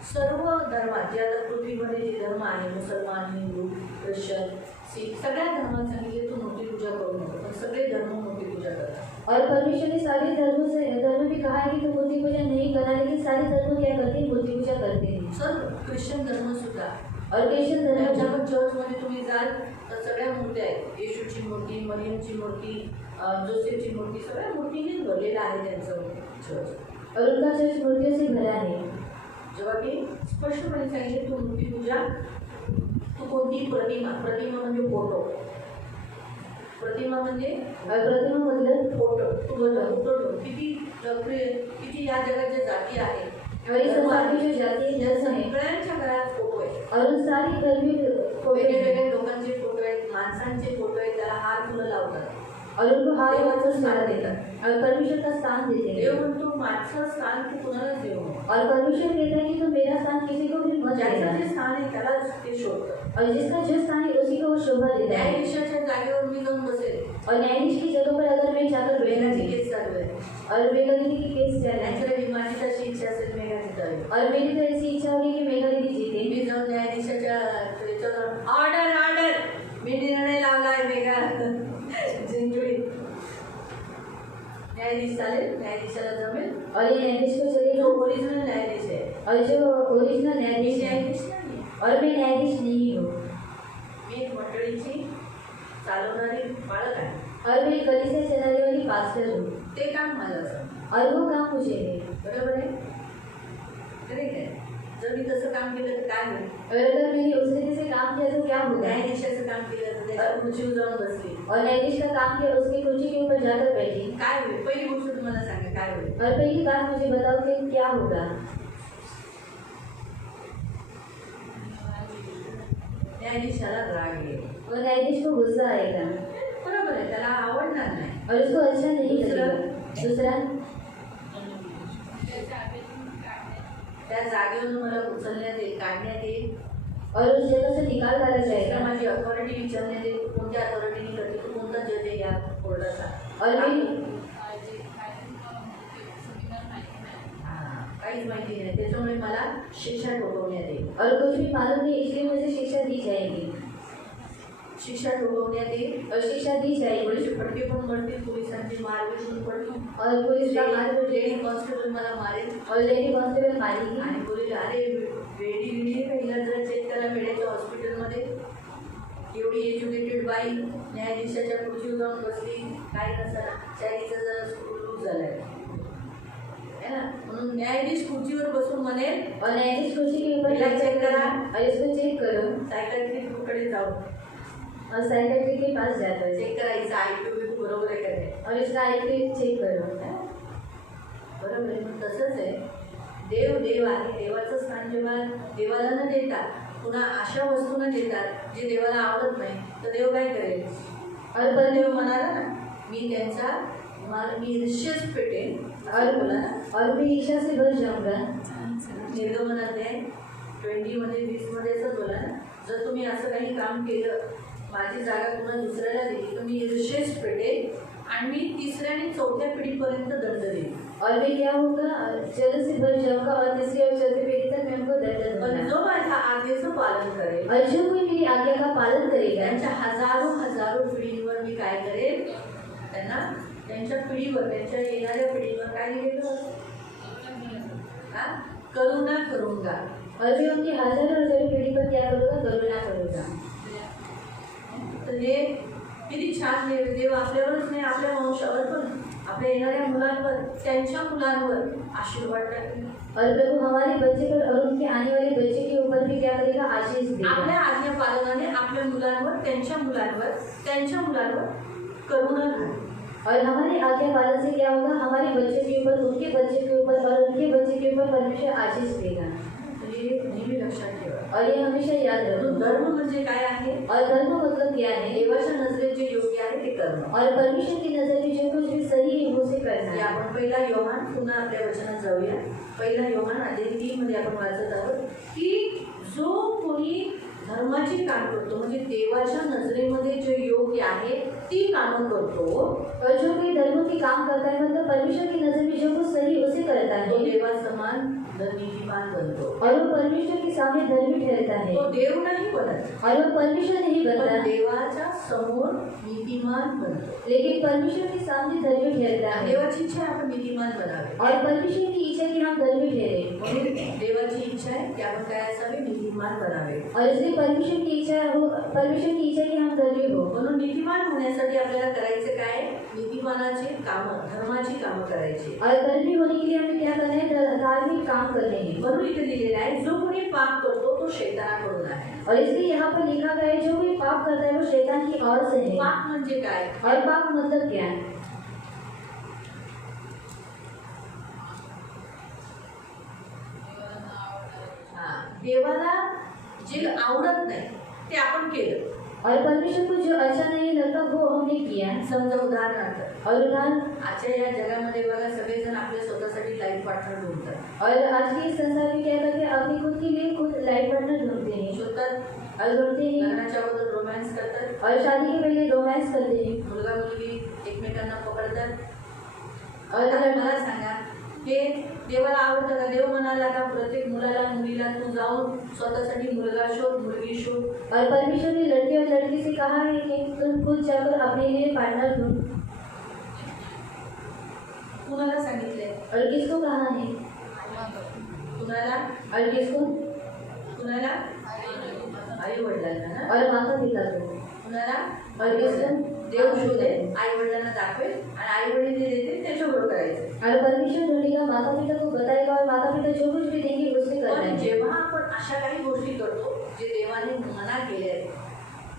सर्व धर्मात, जे आता पृथ्वीमध्ये जे धर्म आहे, मुसलमान, हिंदू, ख्रिश्चन, सिख, सगळ्या धर्मात सांगितले तू मूर्ती पूजा करू नको, पण सगळे धर्म मूर्ती पूजा करतात. और परमेश्वर ने सारे धर्म भी कहा है कि तुम मूर्ति पूजा नहीं करना, लेकिन सारे धर्म क्या करते हैं? मूर्ति पूजा करते हैं. सर्व ख्रिश्चन धर्म सुद्धा. और क्रिश्चियन धर्म त्यांच्यावर चर्चमध्ये तुम्ही जाल तर सगळ्या मूर्त्या आहेत. येशूची मूर्ती, मरियमची मूर्ती, जोसेफची मूर्ती, सगळ्या मूर्तींनीच भरलेलं आहे त्यांचं चर्च. और उनका चर्च मूर्तियों से भरा है. जेव्हा की स्पष्टपणे सांगितले तू मूर्ती पूजा, तू कोणती प्रतिमा, प्रतिमा म्हणजे फोटो, प्रतिमा म्हणजे प्रतिमा मतलब फोटो, फोटो किती या जगाच्या जाती आहेत, और इस संसार की जो जाति है जस है, सगळ्यांच्या घरात फोटो आहे. और उन सारी घर में फोटो है. वेगवेगळ्या लोकांचे फोटो आहेत, माणसांचे फोटो आहेत, त्याला हार फुलं लावतात. और उनको हार देवाचं स्थान देतात. और परमेश्वर का स्थान देते हैं. देव म्हणतो माझं स्थान तू कुणालाच देऊ नको. और परमेश्वर कहता है कि तुम मेरा स्थान किसी को भी मत ज्याचं देना. जे स्थान आहे त्यालाच ते शोधतं. और जिसका जो स्थान है उसी को वो शोभा देता है. न्यायाधीशाच्या जागेवर मी जाऊन बसेल. और न्यायाधीश की जगह पर अगर मैं जाकर मेघाची बैठूंगी, केस चालू आहे. और मेघा दीदी की केस चल रहा है, नॅचरली माझी तशी इच्छा असेल मेघा जितावी. और मेरी तो ऐसी इच्छा होगी कि मेघा दीदी जीते. मी जाऊन न्यायाधीशाच्या ऑर्डर ऑर्डर, मी निर्णय लावलाय मेघा जिंजुळी. न्यायाधीश चालेल, न्यायाधीशाला जमेल. और ये न्यायाधीश को चले जो ओरिजिनल न्यायाधीश आहे, और जो ओरिजिनल मी न्यायाधीश है, न्यायाधीश नाही. और मैं न्यायाधीश नहीं हूँ. मी एक मंडळीची चालवणारी पालक आहे. और मैं कलीसिया चलाने वाली पास्टर हूँ. ते काम माझं असं. और वो काम मुझे है. बरोबर आहे, करेक्ट आहे. जर मी तसं काम केलं तर काय होईल? और अगर मैंने उस तरीके से काम किया तो क्या होगा? न्यायाधीशाचं काम केलं तर त्याच्या खुर्चीवर जाऊन बसली, और न्यायाधीश का काम किया, उसकी कुर्सी के ऊपर जाकर बैठी. काय होईल? पहिली गोष्ट तुम्हाला सांगा काय होईल. और पहली बात मुझे बताओ कि क्या होगा? न्यायाधीशाला राग येईल. और न्यायाधीश को गुस्सा आएगा बरोबर आहे, त्याला आवडणार नाही. और उसको अच्छा नहीं दूसरा? लगेगा. दूसरा, त्या जागेवरून मला उचलण्यात येईल, काढण्यात येईल. और उस जगह से निकाल डाला त्याला जाएगा. माझी अथॉरिटी विचारण्यात येईल, तू कोणत्या अथॉरिटीने करते, तू कोणता जज आहे या कोर्टाचा. और मेरी काहीच माहिती नाही, त्याच्यामुळे मला शिक्षा ठोकवण्यात येईल. और कुछ भी मालूम नहीं, इसलिए मुझे शिक्षा दी जाएगी. शिक्षा ठोकवण्यात येईल. और शिक्षा दी जाएगी. पोलीस फटके पण पडतील, पोलिसांची मारपीट पडतील. और पुलिस का मार लेडी कॉन्स्टेबल मला मारेल और लेडी कांस्टेबल मारेगी. आणि बोलेल अरे वेडी विडी पहिला जरा चेक करा वेड्याच्या हॉस्पिटलमध्ये. एवढी एज्युकेटेड बाई न्यायाधीशाच्या खुर्चीवर जाऊन बसली, काय नसताना चारीचा जरा लूज झालाय है ना. म्हणून न्यायाधीश खुर्चीवर बसून म्हणेल और न्यायाधीश कुर्सी के ऊपर इलाज चेक करा. और इसको चेक करो. सायकाट्रिस्टकडे जाऊ, और साइकेट्रिक के पास जाता है. चेक करायचं IQ बरोबर आहे का नाही. और इसका IQ चेक करो. बरोबर आहे. मग तसंच आहे, देव आहे. देवाचं स्थान जेव्हा देवाला न देतात, पुन्हा अशा वस्तू न देतात जे देवाला आवडत नाही, तर देव काय करेल? और पर देव म्हणाला ना, मी त्यांचा मी ईर्ष्येच पेटेन. और बोला ना, और मैं ईर्ष्या से भर जाऊंगा. निर्गमनाध्याय 20 असंच बोला ना, जर तुम्ही असं काही काम केलं, माझी जागा पुन्हा दुसऱ्याला दिली, तर मी ईर्ष्येच पेटेन आणि मी 3ऱ्या आणि 4थ्या पिढीपर्यंत दंड देईन. और मैं क्या होगा? जल से भर जाऊंगा और तीसरी और चौथी पीढ़ी तक मैं उनको दंड पण दूंगा. जो माझ्या आज्ञेचं पालन करेल, और जो कोई मेरी आज्ञा का पालन करेगा, त्यांच्या हजारो पिढींवर मी काय करेल, त्यांना त्यांच्या पिढीवर, त्यांच्या येणाऱ्या पिढीवर काय लिहिलेलं, करुणा करूंगा. और मैं उनकी हजारों पीढ़ी पर क्या करूँगा? करुणा करूँगा. तर हे किती छान देव आपल्यावरच नाही, आपल्या वंशावर पण, आपल्या येणाऱ्या मुलांवर, त्यांच्या मुलांवर आशीर्वाद टाकेल. और प्रभु हमारे बच्चे पर और उनके आने वाले बच्चे के ऊपर भी क्या करेगा? आशीष देगा. आपल्या आज्ञा पालनाने आपल्या मुलांवर, त्यांच्या मुलांवर करुणा घाल. और हमारे आज्ञा पालन से क्या होगा? हमारे बच्चे के ऊपर, उनके बच्चे के ऊपर और उनके बच्चे के ऊपर परमेश्वर आशीष देगा. तर हे नेहमी लक्षात ठेवा. और ये हमेशा याद रखो. धर्म म्हणजे काय आहे? और धर्म मतलब क्या है? देवाच्या नजरेत जे योग्य आहे ते करणं. और परमेश्वर की नजर में जो कुछ भी सही है उसे करना है. आपण पहिला योहान, पुन्हा आपल्या वचनात जाऊया. पहिला योहान अध्याय 3 मध्ये आपण वाचत आहोत की जो कोणी धर्माची काम करतो, म्हणजे देवाच्या नजरेमध्ये जे योग्य आहे ती कामं करतो, और जो भी धर्म की काम करता है मतलब परमेश्वर की नजर में जो कुछ सही उसे करता तो है देवासमान नीतिमान बनतो. और वो परमेश्वर के सामने धर्मी ठहरता है तो देव नाही बनत, और वो परमेश्वर नहीं पण बनता देवाच्या समोर नीतिमान बनतो. लेकिन परमेश्वर के सामने धर्मी ठहरता है देवाची इच्छा आहे आपण नीतिमान बनावे, और परमेश्वर की इच्छा की हम धर्मी ठहरे म्हणून देवाची इच्छा आहे की आपण काय असावे, नीतिमान बनावे. और इसलिए परमेश्वर की इच्छा की हम धर्मी हो म्हणून नीतिमान होण्यासाठी आपल्याला करायचं काय, नीतिमानाचे कामं, धर्माची कामं करायची. और धर्मी होने के लिए हमें क्या करना है, धार्मिक काम करने हैं. म्हणून इथे लिहिलेलं आहे, जो कोणी पाप करतो तो शैतानाकडून आहे. और इसलिए यहाँ पर लिखा गया है जो कोई पाप करता है वो शैतान की ओर से है. पाप म्हणजे काय, और पाप मतलब क्या है? देवाला जे आवडत नाही ते आपण केलं. और परमेश्वर को जो अच्छा नहीं लगता वो हमने किया. समजा उदाहरणार्थ, और उदाहरण आजच्या या जगामध्ये बघा सगळेजण आपल्या स्वतःसाठी लाईफ पार्टनर ढूंढतात. और आज के इस संसार में क्या करते हैं, अपनी खुद के लिए खुद लाइफ पार्टनर ढूंढते हैं शोधतात, और ढूंढते हैं लग्नाच्या अगोदर रोमॅन्स करतात, और शादी के पहले रोमांस करते हैं. मुलगा मुलगी एकमेकांना पकडतात. और आता अगर मला सांगा, हे देवाला आवडतं का? देव म्हणाला का प्रत्येक मुलाला मुलीला तू जाऊन स्वतःसाठी मुलगा शोध, मुलगी शोध. और परमेश्वर ने लड़के और लड़की से कहा है कि तुम खुद जाकर अपने लिए पार्टनर ढूंढ. कुणाला सांगितलंय? और किसको कहा है? कुणाला? और किसको? कुणाला? आई वडिलांना ना. और माता पिता को. कुणाला? और किसको? देव शोधेल, आई वडिलांना दाखवेल आणि आई वडील जे देतील त्याच्याबरोबर करायचं. और परमेश्वर ढूंढेगा, माता पिता को बताएगा और माता पिता जो कुछ भी देंगे उससे करना पण है. जेव्हा आपण अशा काही गोष्टी करतो जे देवाने मना केल्या आहेत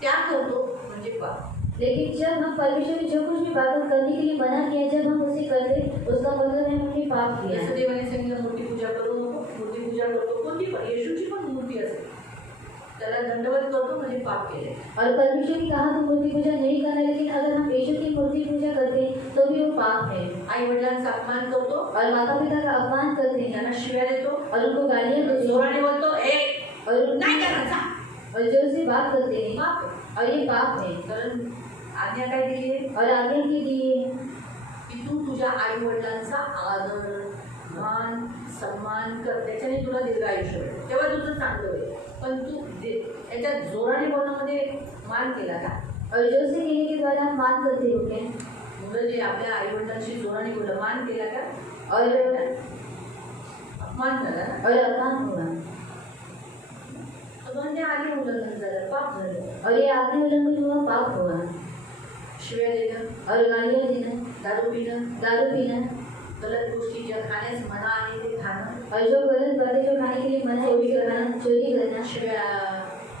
त्या करतो म्हणजे पाप. लेकिन जब हम परमेश्वर ने जो कुछ भी बातें करने के लिए मना किया, जब हम उसे करते उसका मतलब है हमने पाप किया. जसं देवाने सांगितलं मूर्ती पूजा करू नको, मूर्ती पूजा करतो कोणती पण, येशूची पण मूर्ती असते त्याला दंडवत करतो म्हणजे पाप केले. और परमेश्वर ने कहा तो मूर्ति पूजा नहीं करना, लेकिन अगर हम यीशु की मूर्ति पूजा करते हैं तो भी वो पाप है. आई वडिलांचा अपमान करतो, और माता पिता का अपमान करते हैं त्यांना शिव्या देतो, और उनको गालियाँ देते हैं जोराने बोलतो ए और नाही करायचा, और जोर से बात करते हैं पाप आहे. और ये पाप है. कारण आज्ञा काय दिली आहे और आगे के लिए की तू तुझ्या आई वडिलांचा आदर, मान, सन्मान कर, त्याच्याने तुला दीर्घ आयुष्य मिळेल, तेव्हा तुझं चांगलं होईल. पण तू याच्यात जोराने बोलण्यामध्ये मान केला का? और जोर से कहने के द्वारा हम मान करते हो क्या? मुलं जे आपल्या आई वडिलांशी जोराने बोललं, मान केला का? और अपमान झाला ना. और अपमान हुआ. तर म्हणजे आधी उल्लंघन झालं, पाप झालं. और ये आज्ञा उल्लंघन हुआ, पाप हुआ. शिव्या देणं, और गालियाँ देना, दारू पिणं, दारू पीना, गलत गोष्टी ज्या खाण्यास मना आहे ते खाणं, और जो गलत बातें जो खाने के लिए मना है वो करना, चोरी करना, शिव्या,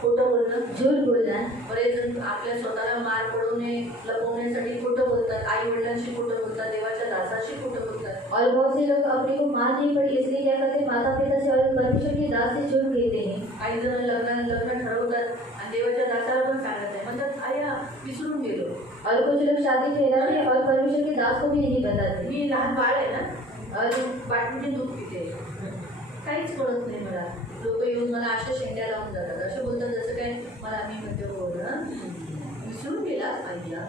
खोटं बोलणं. झूठ बोलना. बरेच जण आपल्या स्वतःला मार पडू नये लपवण्यासाठी खोटं बोलतात, आई वडिलांशी खोटं बोलतात, देवाच्या दासाशी खोटं बोलतात. और बहुत से लोग अपने को मार नहीं पड़ी इसलिए क्या करते हैं, माता पिता से और परमेश्वर के दास से झूठ कहते हैं. काही जण लग्न ठरवतात आणि देवाच्या दासाला पण सांगत नाही, म्हणतात आया विसरून गेलो, और कुछ लोग शादी ठहराते हैं और परमेश्वर के दास को भी नहीं बताते. मी लहान बाळ आहे ना, आणि बाटलीचे दूध पिते, काहीच कळत नाही मला. लोक येऊन मला अशा शेंड्या लावून जातात, असे बोलतात जसं काय मला मी म्हणते हो ना, विसरून गेला आईला.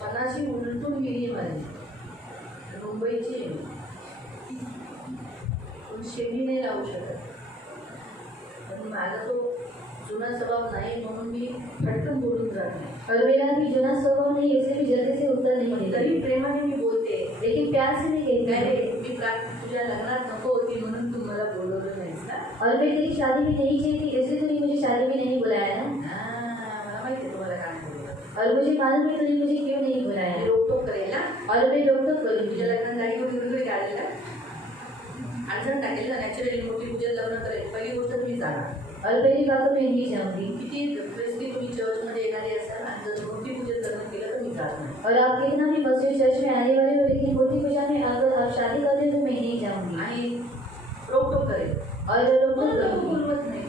पणाशी उलटून गेली माझी, मुंबईची आहे मी, पण शेंडी नाही लावू शकत. पण माझा तो जुना स्वभाव नाही म्हणून मी फटकन बोलून जात नाही. और मेरा भी जुना स्वभाव नहीं है, इसलिए भी जल्दी से उत्तर नहीं देती. तरी प्रेमाने मी बोलते, लेकिन प्यार से नहीं कहती. काय रे मी तुझ्या लग्नात नको होती म्हणून तू मला बोलवलं नाहीस ना. और मैं तेरी शादी भी नहीं चाहिए थी इसलिए तूने मुझे शादी में नहीं बुलाया ना. मला माहिती तुम्हाला काय बोलवलं. और मुझे मालूम है तूने मुझे क्यों नहीं बुलाया. मी रोकटोक करेल ना. और मैं रोक करूँ तुझ्या लग्नात गाडी वगैरे काढेल ना, अडचण टाकेल ना, नॅचरली मूर्ती पूजेत लग्न करेल. पहिली गोष्ट तुम्ही जाणार. और पहली बात तो मैं नहीं जाऊँगी. किती फ्रेशली तुम्ही चर्चमध्ये येणारे असाल आणि जर मूर्ती पूजेत लग्न केलं तर मी जात नाही. और आप कितना भी मस्जिद चर्च में आने वाले हो, लेकिन मूर्ति पूजा में अगर आप शादी करते हो तो मैं नहीं जाऊँगी. आणि रोकटोक करेल. और रोक मला करूँगी. बोलवत नाही.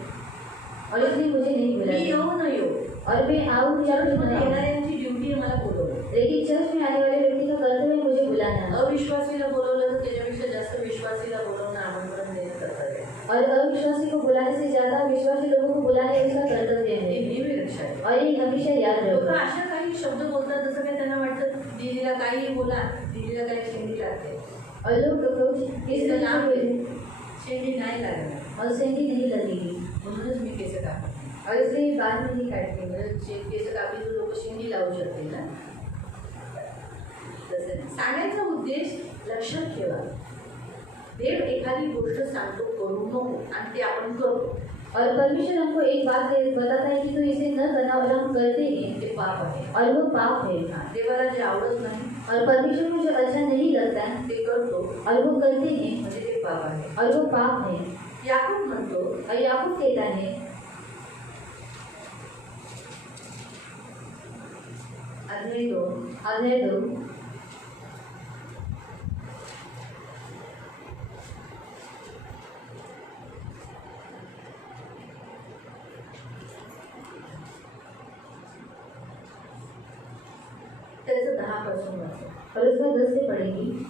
और इसलिए मुझे नहीं मी बुलाया. येऊ न येऊ, और मैं आऊँ या फिर चर्चमध्ये ना आऊँ, येणाऱ्यांची ड्युटी आहे मला बोलवलं. लेकिन चर्च में आने वाले व्यक्ति का कर्तव्य मुझे बुलाना. अविश्वासीला बोलवलं तर त्याच्यापेक्षा जास्त विश्वासीला बोलवणं आमंत्रण देणं कर्तव्य आहे. और अविश्वासी को बुलाने से ज्यादा विश्वासी लोगों को बुलाने उसका कर्तव्य हे है नेहमी लक्षात और ये हमेशा याद लोक रखो। अशा काही शब्द बोलतात जसं काही त्यांना वाटतं दीदीला काही बोला, दीदीला काही शेंडी लागते. और लोग अप्रोच इस इसका तरह नाम से है बोले, शेंडी नाही लागणार और सेंडी नहीं लगेगी म्हणूनच मी केस कापते. और इसलिए बाद में नहीं काटते। म्हणजे केस कापली तर लोक शेंडी लावू शकतील ना. तसं नाही. सांगायचा उद्देश लक्षात ठेवा, देव एखादी गोष्ट सांगतो करू नको आणि ते आपण करतो और परमेश्वर हमको एक बात बताता है कि तू इसे न करना और हम करते हैं ते पाप आहे. और वो पाप है। देवाला जे आवडत नाही और परमेश्वर को जो अच्छा नहीं लगता है ते करतो और वो करते हैं म्हणजे ते पाप आहे. और वो पाप है। याकूब म्हणतो और याकूब कहता है अध्याय 2 त्याचं 10% वाचो. और उसका 10 से पढ़ेगी।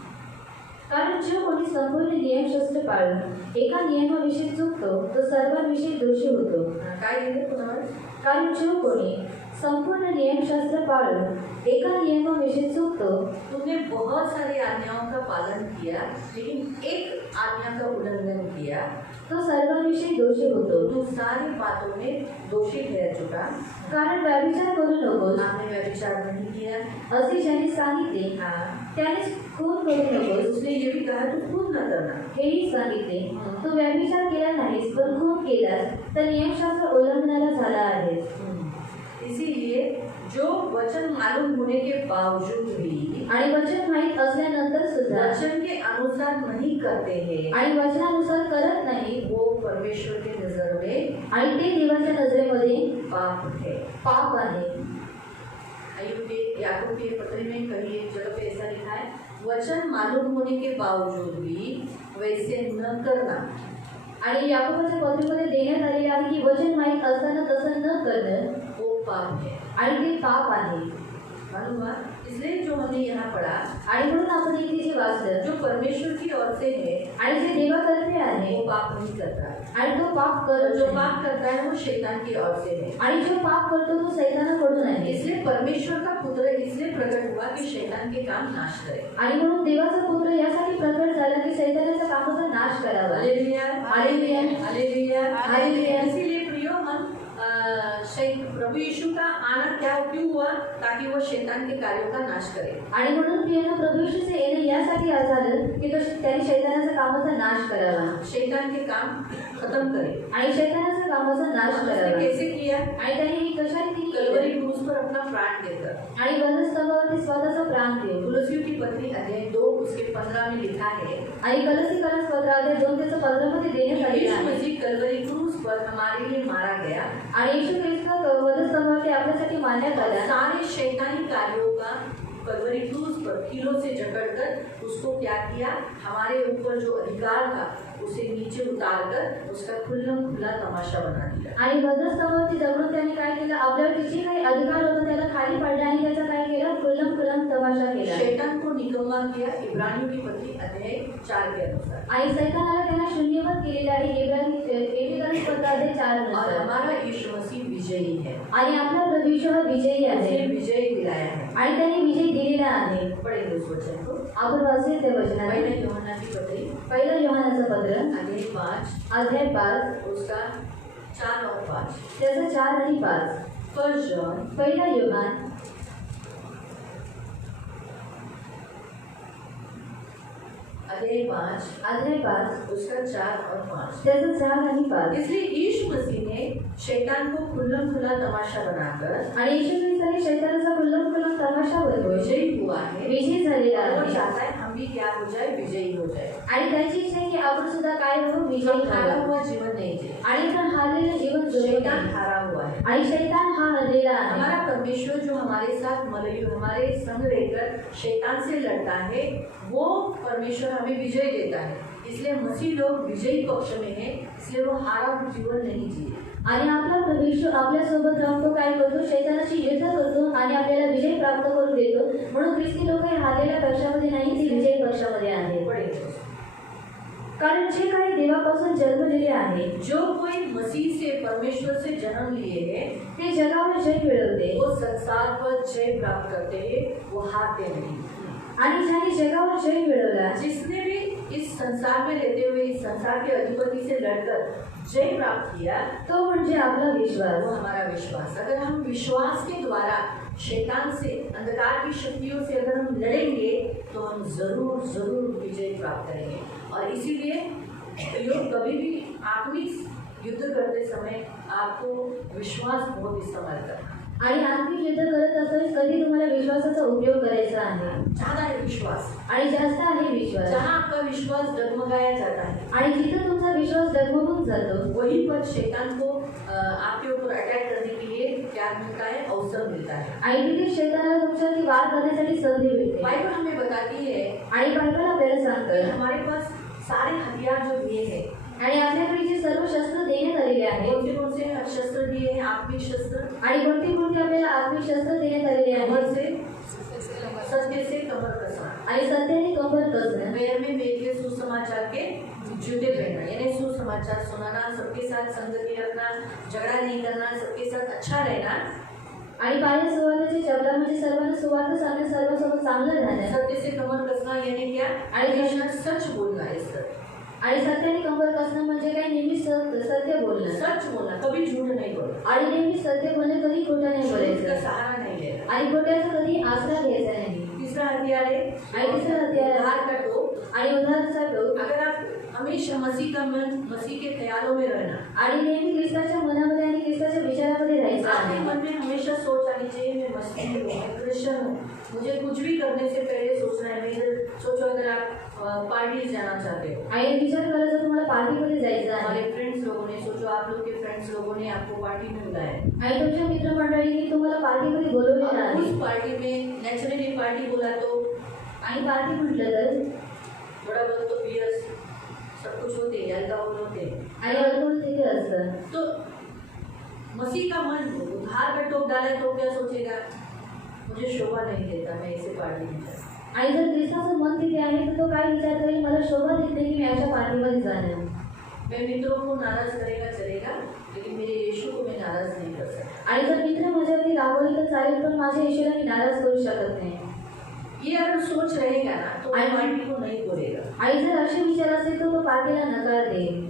कारण जो कोणी संपूर्ण नियमशास्त्र पाळून एका नियमाविषयी चुकतो तो सर्वांविषयी दोषी होतो। काय लिहिलं कोणावर? कारण जो कोणी संपूर्ण नियमशास्त्र पाळून एका नियमाविषयी चुकतो तुमने बहुत सारी आज्ञाओं का पालन किया लेकिन एक आज्ञा का उल्लंघन किया तो सर्वांविषयी दोषी होतो। तो सारी बातों में दोषी ठहर चुका. कारण व्यभिचार करू नकोस आपने व्यभिचार नहीं किया. असे ज्याने सांगितले हाँ. त्याने खून करू नकोस उसने ये भी कहा तू खून न करना. हेही सांगितले। तू व्यभिचार केला नाहीस पण खून केलास तर नियमशास्त्र उल्लंघनाला झाला आहेस। इसीलिए जो वचन मालूम होने के बावजूद भी आणि वचन माहीत असल्यानंतर सुद्धा वचन के अनुसार नहीं करते हैं आणि वचनानुसार करत नाही वो परमेश्वर के नजर में आणि ते देवाच्या नजरेमध्ये पाप है. पाप आहे। अय्यूब के याकूब के पत्र में कहीं एक जगह पे ऐसा लिखा है, वचन मालूम होने के बावजूद भी वैसे न करना. आणि याकोबाच्या पत्रीमध्ये देण्यात आलेले आहे की वचन माहीत असताना तसं न करणं वो पाप है. आणि ते पाप आहे। मालूम हुआ? इसलिए जो हमने यहाँ पढ़ा आणि म्हणून आपण इथे जे वाचलं जो परमेश्वर की ओर से है आणि जे देवातर्फे आहे वो पाप नहीं करता. आणि तो पाप और करत जो नाही। पाप करता है वो शैतान की ओर से है. आणि जो पाप करतो तो सैतानाकडून आहे। इसलिए परमेश्वर का पुत्र इसलिए प्रकट हुआ कि शैतान के काम नाश करे. आणि म्हणून देवाचा पुत्र यासाठी प्रकट झाला की सैतानाच्या कामाचा नाश करावा। Hallelujah, hallelujah, hallelujah, hallelujah. इसीलिए प्रियो हम प्रभु यीशु का आना क्यों हुआ? ताकि वो शैतान के कार्यों का नाश करे. आणि म्हणून प्रियांना प्रभू येशूचे येणे यासाठी झालं की तो त्याने शैतानाच्या कामाचा नाश करावा शैतान के काम खत्म करे. आणि शैतानाच्या कामाचा नाश उसने करावा। कैसे किया? आणि त्याने ही कशाने केली? कलवरी क्रूस पर अपना प्राण देकर. आणि वधस्तंभावरती स्वतःचा प्राण देव। तुलसियों की पत्री अध्याय 2 उसके 15 में लिखा है, आणि कलसीकरण पत्रामध्ये 2 त्याचं 15 मध्ये देण्यात आलेलं यीशु आहे। मसीह कलवरी क्रूस पर हमारे लिए मारा गया. आणि येशू ख्रिस्त वधस्तंभावरती आपल्यासाठी मारण्यात आला। सारे शैतानी कार्यों का कलवरी क्रूस पर कीलों से जकड़कर उसको क्या किया? हमारे ऊपर जो अधिकार था उसे नीचे उतारकर उसका खुला तमाशा बना दिया. आणि वधस्तंभावरती दगडून त्याने काय केलं? आपल्यावर जे काही अधिकार होता त्याला खाली पाडला आणि त्याचा काय केला? खुल्लम तमाशा केला। शैतान को निकम्मा किया इब्रानियों की पत्री अध्याय 4 के अनुसार. आणि सैतानाला त्यांना शून्यवत केलेलं आहे इब्रानी पत्र अध्याय 4 और नुसार। हमारा यीशु मसीह विजयी है. आणि आपला प्रभू येशू हा विजयी आहे उसने विजय दिलाया है. आणि त्याने विजय दिलेला आहे। पढ़ेंगे उस वचन को. आपण वाचूया त्या वचनात। पहले यूहन्ना की पत्री पहिला योहानाचं पत्र अध्याय 5 अध्याय 5 उसका 4 और 5. त्याचं 4 आणि 5। फर्स्ट जॉन पहिला योहान अध्याय 5 उसका 4 और 5. त्याचं 4 आणि 5। इसलिए यीशु मसीह ने शैतान को खुला तमाशा बनाकर आणि येशू ख्रिस्ताने शैतानाचा खुल्लम तमाशा बनवून विजयी हुआ है. विजयी झालेला वो आहे। चाहता है हम भी क्या हो जाए? विजयी हो जाए. आणि त्याची इच्छा आहे की आपण सुद्धा काय हो? विजयी हम हारा व्हावं। हुआ जीवन नहीं जिए. आणि आपण हारलेलं जीवन जगू शैतान नये। हारा हुआ है. आणि शैतान हा हरलेला आहे। हमारा परमेश्वर जो हमारे साथ हमारे संग रहकर शैतान से लड़ता है वो परमेश्वर हमें विजय देता है. इसलिए मसीह लोग विजयी पक्ष में है, इसलिए वो हारा जीवन नहीं जिए. आणि आपला प्रभू येशू आपल्या सोबत राहून तो काय करतो? शैतानाशी युद्ध करतो आणि आपल्याला विजय प्राप्त करून देतो। म्हणून ख्रिस्ती लोक हे हारलेल्या पक्षामध्ये नाही, ते विजयी पक्षामध्ये आहेत। कारण जे काही देवापासून जन्मलेले आहे जो कोई मसीह से परमेश्वर से जन्म लिए है ते जगावर जय मिळवते वो संसार पर जय प्राप्त करते हैं, वो हारते नहीं। आणि ज्याने जगावर जय मिळवला जिसने भी इस संसार में रहते हुए इस संसार के अधिपति से लड़कर जय प्राप्त किया तो म्हणजे आपला वो विश्वास। हमारा विश्वास। अगर हम विश्वास के द्वारा शैतान से, अंधकार की शक्तियों से अगर हम लड़ेंगे तो हम जरूर जरूर विजय प्राप्त करेंगे। और इसीलिए योग कभी भी आत्मिक युद्ध करते समय आपको विश्वास बहुत इस्तेमाल करना, आणि आत्मिक युद्ध करत असताना कधी तुम्हाला विश्वासाचा उपयोग करायचा आहे ज्यादा है विश्वास। आणि जास्त आहे विश्वास। जहाँ आपका विश्वास डगमगाया जाता है आणि जिथे तुमचा विश्वास डगमगून जातो वहीं पर शैतान को आपके ऊपर अटैक करने के लिए क्या मिलता है, अवसर मिलता है। आणि तिथे शैतानाला तुमच्यावरती वार करण्यासाठी संधी मिळते। बाइबल हमें बताती है आणि बायबल आपल्याला कि सांगतं हमारे पास सारे हथियार जो दिए हैं, आणि आपल्याकडे जे सर्व शस्त्र देण्यात आलेले आहेत कौन से शस्त्र दिए हैं, आत्मिक शस्त्र, आणि कोणती कोणती आपल्याला आत्मिक शस्त्र देण्यात आलेले कमर आहेत से सत्य से कमर कसना, आणि सत्याने कंबर कसणं पैर में मेल के सुसमाचार के जूते पहनना, यानी सुसमाचार सुनाना, सबके साथ संगति रखना, झगड़ा नहीं करना, सबके साथ अच्छा रहना, आणि पाया सुवार्थाची चपला म्हणजे सर्वांना सुवार्थ सांगणं, सर्वांसोबत चांगलं राहणं सत्य से कमर कसना यानी क्या, हमेशा सच बोलना है सर, आणि सत्याने कंबर कसणं म्हणजे काय, नेहमी सत्य बोलणं सच बोलना, कभी झूठ नहीं बोलना, आणि नेहमी सत्य बोलणं, कधी खोटं नाही झूठ का बोलायचं सहारा नहीं लेना। आणि खोट्याचा कधी आसरा घ्यायचा नाही। तीसरा हथियार है आणि तिसरं हत्यार उद्धार का टोप। आणि उदाहरणाचा टोक अगर आप हमेशा मसीह का मन, मसीह के ख्यालों में रहना, आणि नेहमी ख्रिस्ताच्या मनामध्ये आणि ख्रिस्ताच्या विचारामध्ये राहायचं आपके आहे। मन में हमेशा सोच आनी चाहिए मैं मसीही हूँ, मैं क्रिश्चियन हूँ, मुझे कुछ भी करने से पहले सोचना है। मैं सोचो अगर आप पार्टी जाना चाहते हो, आणि विचार करायचा तुम्हाला पार्टीमध्ये जायचं आहे हमारे फ्रेंड्स लोगों ने, सोचो आप लोग के फ्रेंड्स लोगों ने आपको पार्टी में बुलाया है, आणि तुमच्या मित्रमंडळींनी तुम्हाला पार्टीमध्ये बोलवलेलं और आहे उस पार्टी में नेचुरली पार्टी बोला तो आणि पार्टी म्हटलं तर थोड़ा बहुत तो बियर्स सब कुछ होते हैं, अल्कोहल होते हैं, आणि अल्कोहोल तिथे असतं। तो मसीह का मन उधार का टोप डाले तो क्या सोचेगा, मुझे शोभा नहीं देता, मैं ऐसे पार्टी में जाऊँ। आणि जर ख्रिस्ताचं मन तिथे आहे तर तो काय विचार करेल, मला शोभा देत नाही की मी अशा पार्टीमध्ये जाणं। मैं मित्रों को नाराज करेगा चलेगा, लेकिन मेरे यीशु को मैं नाराज नहीं कर सकता। आणि जर मित्र माझ्यावरती रागवले तर चालेल, पण माझ्या येशूला मी नाराज करू शकत नाही। ये अगर सोच रहेगा ना तो वो पार्टी को नहीं बोलेगा। आणि जर असे विचार असेल तर तो पार्टीला नकार देईल।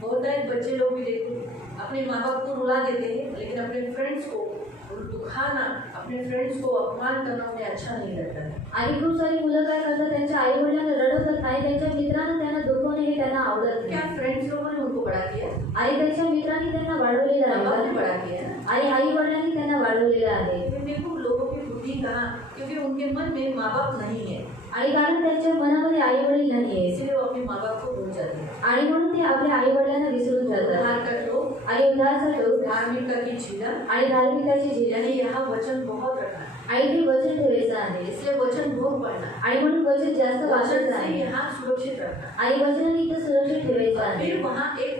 बहुत सारे बच्चे लोग भी देखो अपने माँ बाप को रुला देते हैं, लेकिन अपने फ्रेंड्स को दुखाना, अपने फ्रेंड्स को अपमान करना उन्हें अच्छा नहीं लगता है। आणि खूप सारी मुलं काय करतात, त्यांच्या आई वडिलांना रडवतात आणि त्यांच्या मित्रांना त्यांना दुखवणे हे त्यांना आवडत क्या नाही। फ्रेंड्स लोगों ने उनको बड़ा किया, आणि त्यांच्या मित्रांनी त्यांना वाढवलेलं माँ बाप ने आहे बड़ा किया ना। आणि आई वडिलांनी त्यांना वाढवलेलं आहे। लेकिन देखो लोगों की बुद्धि कहाँ, क्योंकि उनके मन में माँ बाप नहीं है, आणि कारण त्यांच्या मनामध्ये आई वडील नाहीये इसलिए वो अपने माँ बाप को भूल जाते हैं। आणि म्हणून ते आपल्या आई वडिलांना विसरून जातात। उधार का टोप, आणि उद्धाराचा टोक धार्मिकता की झीला, आणि धार्मिकाची झिल यानी यहाँ वचन बहुत रखना, आणि ते वचन ठेवायचं आहे इसलिए वचन बहुत पढ़ना, आणि म्हणून वचन जास्त वचन वाचायचं से आहे यहाँ सुरक्षित रखना। आणि वचनाने इथं सुरक्षित ठेवायचं आहे। फिर वहाँ एक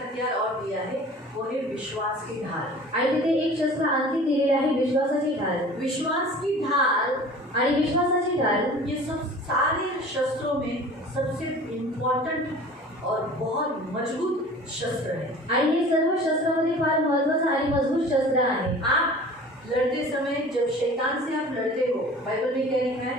हथियार और दिया है, वो है विश्वास की ढाल। आणि तिथे एक शस्त्र आणखी दिलेले आहे, विश्वासाची ढाल। विश्वास की ढाल, आणि विश्वासाची ढाल ये सब सारे शस्त्रों में सबसे इम्पोर्टेंट और बहुत मजबूत शस्त्र है। आणि हे सर्व शस्त्रामध्ये फार महत्त्वाचं आणि मजबूत शस्त्र आहे। आप लड़ते समय जब शैतान से आप लड़ते हो, बाइबल में क्या लिखा है,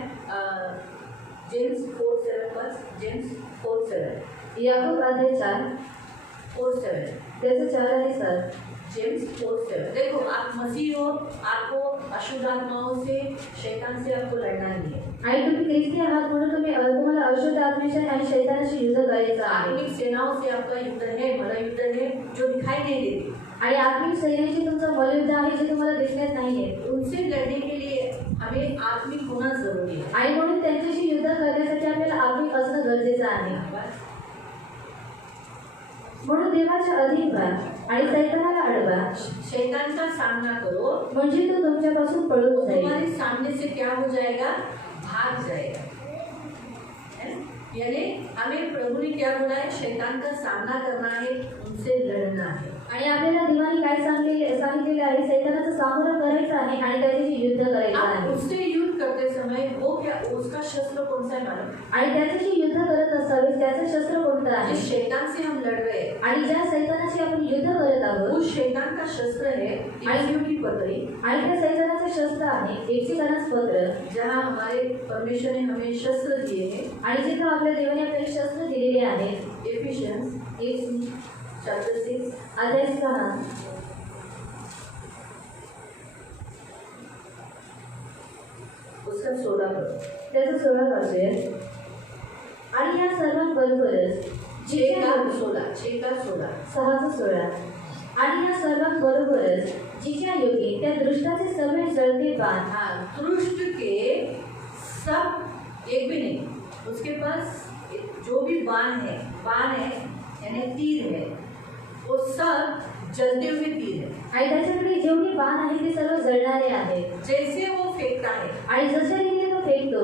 जेम्स 4:7 पर, जेम्स 4:7, याकूब अध्याय 4:7, त्याचं 4 आणि 7। जेम्स 4:7। देखो आप मसीह हो, आपको अशुद्ध आत्माओं से, शैतान से आपको लड़ना नहीं है। आणि तुम्ही ख्रिस्ती आहात म्हणून तुम्हाला अशुद्ध आत्म्याशी आणि शैतानाशी युद्ध करायचं आहे। आत्मिक सेनाओं से आपका युद्ध है, भला युद्ध है, जो दिखाई नहीं देती। आणि आत्मिक सैन्याशी तुमचं मल्लयुद्ध आहे जे तुम्हाला दिसण्यात नाहीये। उनसे लड़ने के लिए हमें आत्मिक होना जरूरी है। आणि म्हणून त्यांच्याशी युद्ध करण्यासाठी आपल्याला आत्मिक असणं गरजेचं आहे। म्हणून देवाच्या अधीन व्हा आणि सैतानाला अडवा, शैतान का सामना करो, म्हणजे तो तुमच्यापासून पळून वो जाईल। तुम्हारे सामने से क्या हो जाएगा, भाग जाएगा। है? यानी हमें प्रभु ने क्या बोला है, शैतान का सामना करना है, उनसे लड़ना है। आणि आपल्याला देवाने काय सांगितलेले आहे, सैतानाचं सामोरं करायचं आहे आणि त्याच्याशी युद्ध करायचं आप आहे। उससे युद्ध करते समय वो क्या उसका शस्त्र कौन सा है मालूम? आणि त्याच्याशी युद्ध करत असावे त्याचं शस्त्र कोणतं आहे जिस शैतान से हम लड़ रहे हैं आणि ज्या सैतानाशी आपण युद्ध करत आहोत उस शैतान का शस्त्र है इफिसियों की पत्री, आणि त्या सैतानाचं शस्त्र आहे एफेसीकरांचं पत्र जहाँ हमारे परमेश्वर ने हमें शस्त्र दिए हैं। आणि जिथं आपल्या देवाने आपल्याला शस्त्र दिलेले आहेत एफिशियंस चैप्टर 6 अध्याय 6 उसका 16 पद। त्याचं 16 वाचूया आणि या सर्वांबरोबरच छः का 16 6 का 16 6चं 16 आणि या सर्वांबरोबरच जिच्या योगी त्या दृष्टाचे सगळे जळते बाण हाँ, दुष्ट के सब एक भी नहीं, उसके पास जो भी बाण है यानी तीर है, वो सब जलते हुए तीर है। आणि त्याच्याकडे जेवढी बाण आहे ते सर्व जळणारे आहेत जैसे वो फेंकता है आणि जशा रीतीने तो फेकतो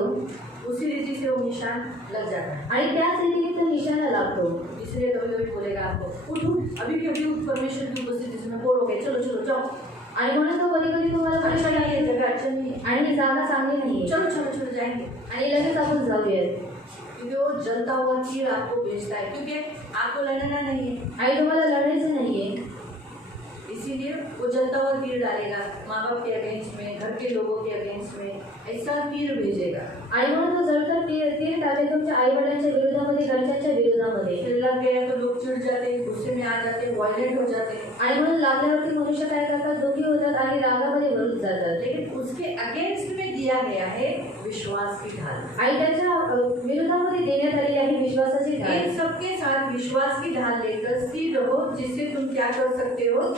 उसी रीति से वो निशान लग जाता है। आणि त्याच रीतीने तो निशाणा लागतो इसलिए कभी कभी बोलेगा आपको उठ उठ, अभी के अभी परमेश्वर की उपस्थिति में बोलोगे चलो चलो जाओ, आणि म्हणून तो कधी कधी तुम्हाला अच्छा बोलेल नहीं है, जगह अच्छा नहीं है, आणि ही जागा चांगली नाहीये चलो चलो चलो जाएंगे। आणि लगेच आपण जाऊयात क्योंकि वो जलता हुआ तीर आपको भेजता है, क्योंकि आपको लड़ना नहीं है, आणि तुम्हाला लढायचं नाहीये इसीलिए वो जलता हुआ तीर डालेगा माँ बाप के अगेंस्ट में, घर के लोगों के अगेंस्ट में, ऐसा तीर भेजेगा। आणि म्हणून तो जळता तीर टाकेल तुमच्या आई वडिलांच्या विरोधामध्ये घरच्यांच्या विरोधामध्ये फिर लग गया तो लोग चिढ़ जाते, गुस्से में आ जाते, वायलेंट हो जाते, आणि म्हणून लागल्यावरती मनुष्य काय करतात दुःखी होतात आणि रागामध्ये भरून जातात लेकिन उसके अगेंस्ट में दिया गया है विश्वास की ढाल। आणि त्याच्या विरोधामध्ये देण्यात आलेली आहे विश्वासाची ढाल इन सबके साथ विश्वास की ढाल लेकर स्थिर रहो, जिससे तुम क्या कर सकते हो,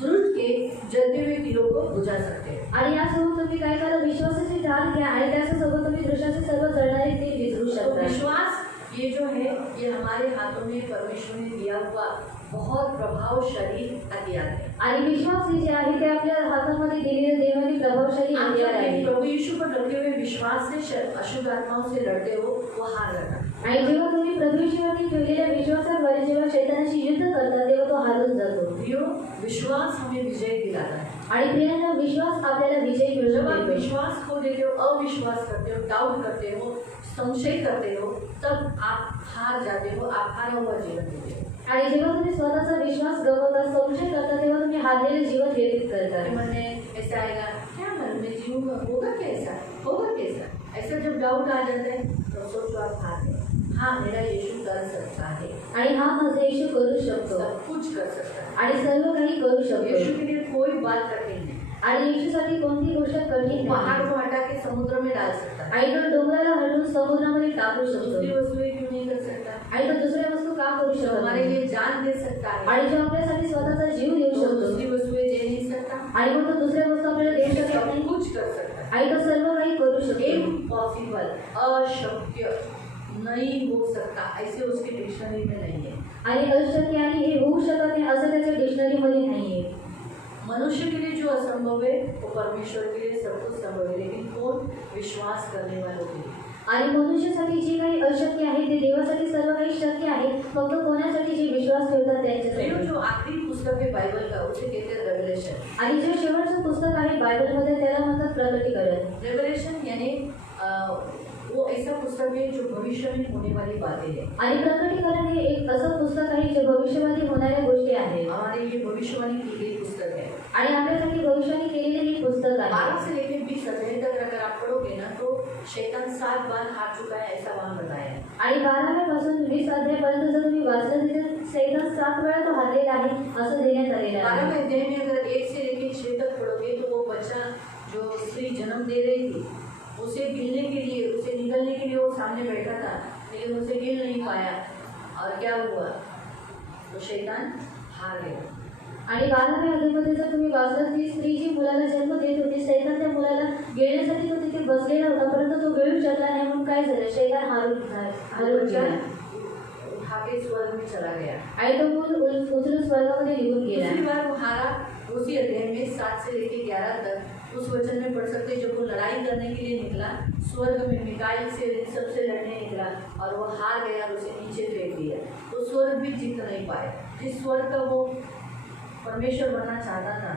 दुष्ट के जलते हुए तीरों को बुझा सकते हो। आणि यासोबत तुम्ही काय करा विश्वासाची ढाल घ्या आणि त्याच्यासोबत तुम्ही दृश्याचे सर्व जळणारे ते विझवू तो शकता विश्वास ये जो है ये हमारे हाथों में परमेश्वर ने दिया हुआ बहुत प्रभावशाली हथियार है। आणि विश्वास हे जे आहे ते आपल्या हातामध्ये दिलेले देवाने प्रभावशाली आप हथियार जब आहे प्रभु यीशु पर रखे हुए विश्वास से अशुद्ध आत्माओं से लड़ते हो वो हार जाता है। आणि जेव्हा तुम्ही प्रभू येशूवरती ठेवलेल्या विश्वासाद्वारे जेव्हा शैतानाशी युद्ध करता तेव्हा तो हारून जातो प्रियो, विश्वास हमें विजय दिलाता है। आणि प्रियांना विश्वास आपल्याला विजय जब आप मिळवून देतो विश्वास खो देते हो, अविश्वास करते हो, डाउट करते हो, संशय करते हो, तब आप हार जाते हो, आप हारा हुआ जीवन जीते हो। आणि जेव्हा तुम्ही स्वतःचा विश्वास गमावता संशय करता तेव्हा तुम्ही हारलेले जीवन व्यतीत करता मन में ऐसा आएगा, क्या मालूम मैं जीऊंगा, होगा कैसा, होगा कैसा, ऐसा जब डाउट आ जाता है तो सोचो आप हार गए। हाँ, मेरा यीशु कर सकता है, आणि हा माझा येशू करू शकतो सब कुछ कर सकता है। आणि सर्व काही करू शकतो यीशु के लिए कोई बात कठिन नहीं, आणि येशूसाठी कोणती गोष्ट कठीण पहाड़ नाही को हटा के समुद्र में डाल सकता है। आणि तो डोंगराला हटवून समुद्रामध्ये टाकू दूसरी शकतो वस्तुएं क्यों नहीं कर सकता? आणि तो दुसऱ्या वस्तू का करू जो शकत हमारे नाही लिए जान दे सकता है, आणि जो आपल्यासाठी स्वतःचा जीव देऊ तो शकतो दूसरी वस्तुएं दे नहीं सकता, आणि मग तो दुसऱ्या वस्तू आपल्याला देऊ शकत सब नाही कुछ कर सकता है। आणि तो सर्व काही करू शकतो इम्पॉसिबल, अशक्य नहीं हो सकता, ऐसे उसके डिक्शनरी में नहीं है। आणि अशक्य आणि हे होऊ शकत नाही असं त्याच्या डिक्शनरीमध्ये नाहीये मनुष्य के लिए जो असंभव है वो परमेश्वर के लिए सब कुछ संभव है, लेकिन कौन? विश्वास करने वालों के लिए। आणि मनुष्यासाठी जे काही अशक्य आहे ते देवासाठी सर्व काही शक्य आहे फक्त कोणासाठी जे विश्वास ठेवतात तो त्यांच्यासाठी जो आखिरी पुस्तक है बाइबल का उसे कहते हैं रेवलेशन। आणि जे शेवटचं पुस्तक आहे बायबलमध्ये त्याला म्हणतात प्रकटीकरण रेवलेशन यानी वो ऐसा पुस्तक है जो भविष्य में होने वाली बातें हैं। आणि प्रकटीकरण हे एक असं पुस्तक आहे जे भविष्यवाणी होणाऱ्या गोष्टी आहेत हमारे लिए भविष्यवाणी की गई पुस्तक है। आणि आपल्यासाठी भविष्यवाणी केलेली ही पुस्तक 12 आहे से लेकर 20 अध्याय तक अगर आप पढ़ोगे ना तो शैतान 7 बार हार चुका है, ऐसा वहाँ बताया है। आणि 12 पासून 20 अध्यायापर्यंत जर तुम्ही वाचलं तिथे सैतान 7 वेळा तो हारलेला आहे असं देण्यात आलेलं आहे 12वें अध्याय में अगर 1 से लेकर 6 तक पढ़ोगे तो वो बच्चा जो स्त्री जन्म दे रही थी उसे गिरने के लिए, उसे निगलने के लिए वो सामने बैठा था, लेकिन उसे गिर नहीं पाया और क्या हुआ, तो शैतान हार गया। आणि 12व्या अध्यायामध्ये जर तुम्ही वाचलं ती स्त्री जी मुलाला जन्म देत होती सैतान त्या मुलाला गिळण्यासाठी तो तिथे बसलेला होता परंतु तो गिळू शकला नाही म्हणून काय झालं शैतान हारून गेला उठा के स्वर्ग में चला गया। आणि तो मूल उचलून स्वर्गामध्ये निघून गेला दूसरी बार वो हारा, उसी अध्याय में 7 से लेकर 11 तक उस वचन में पढ़ सकते जब वो लड़ाई करने के लिए निकला, स्वर्ग में मिकाईल से सबसे लड़ने निकला और वो हार गया और उसे नीचे फेंक दिया, तो स्वर्ग भी जीत नहीं पाया। जिस स्वर्ग का वो परमेश्वर बनना चाहता था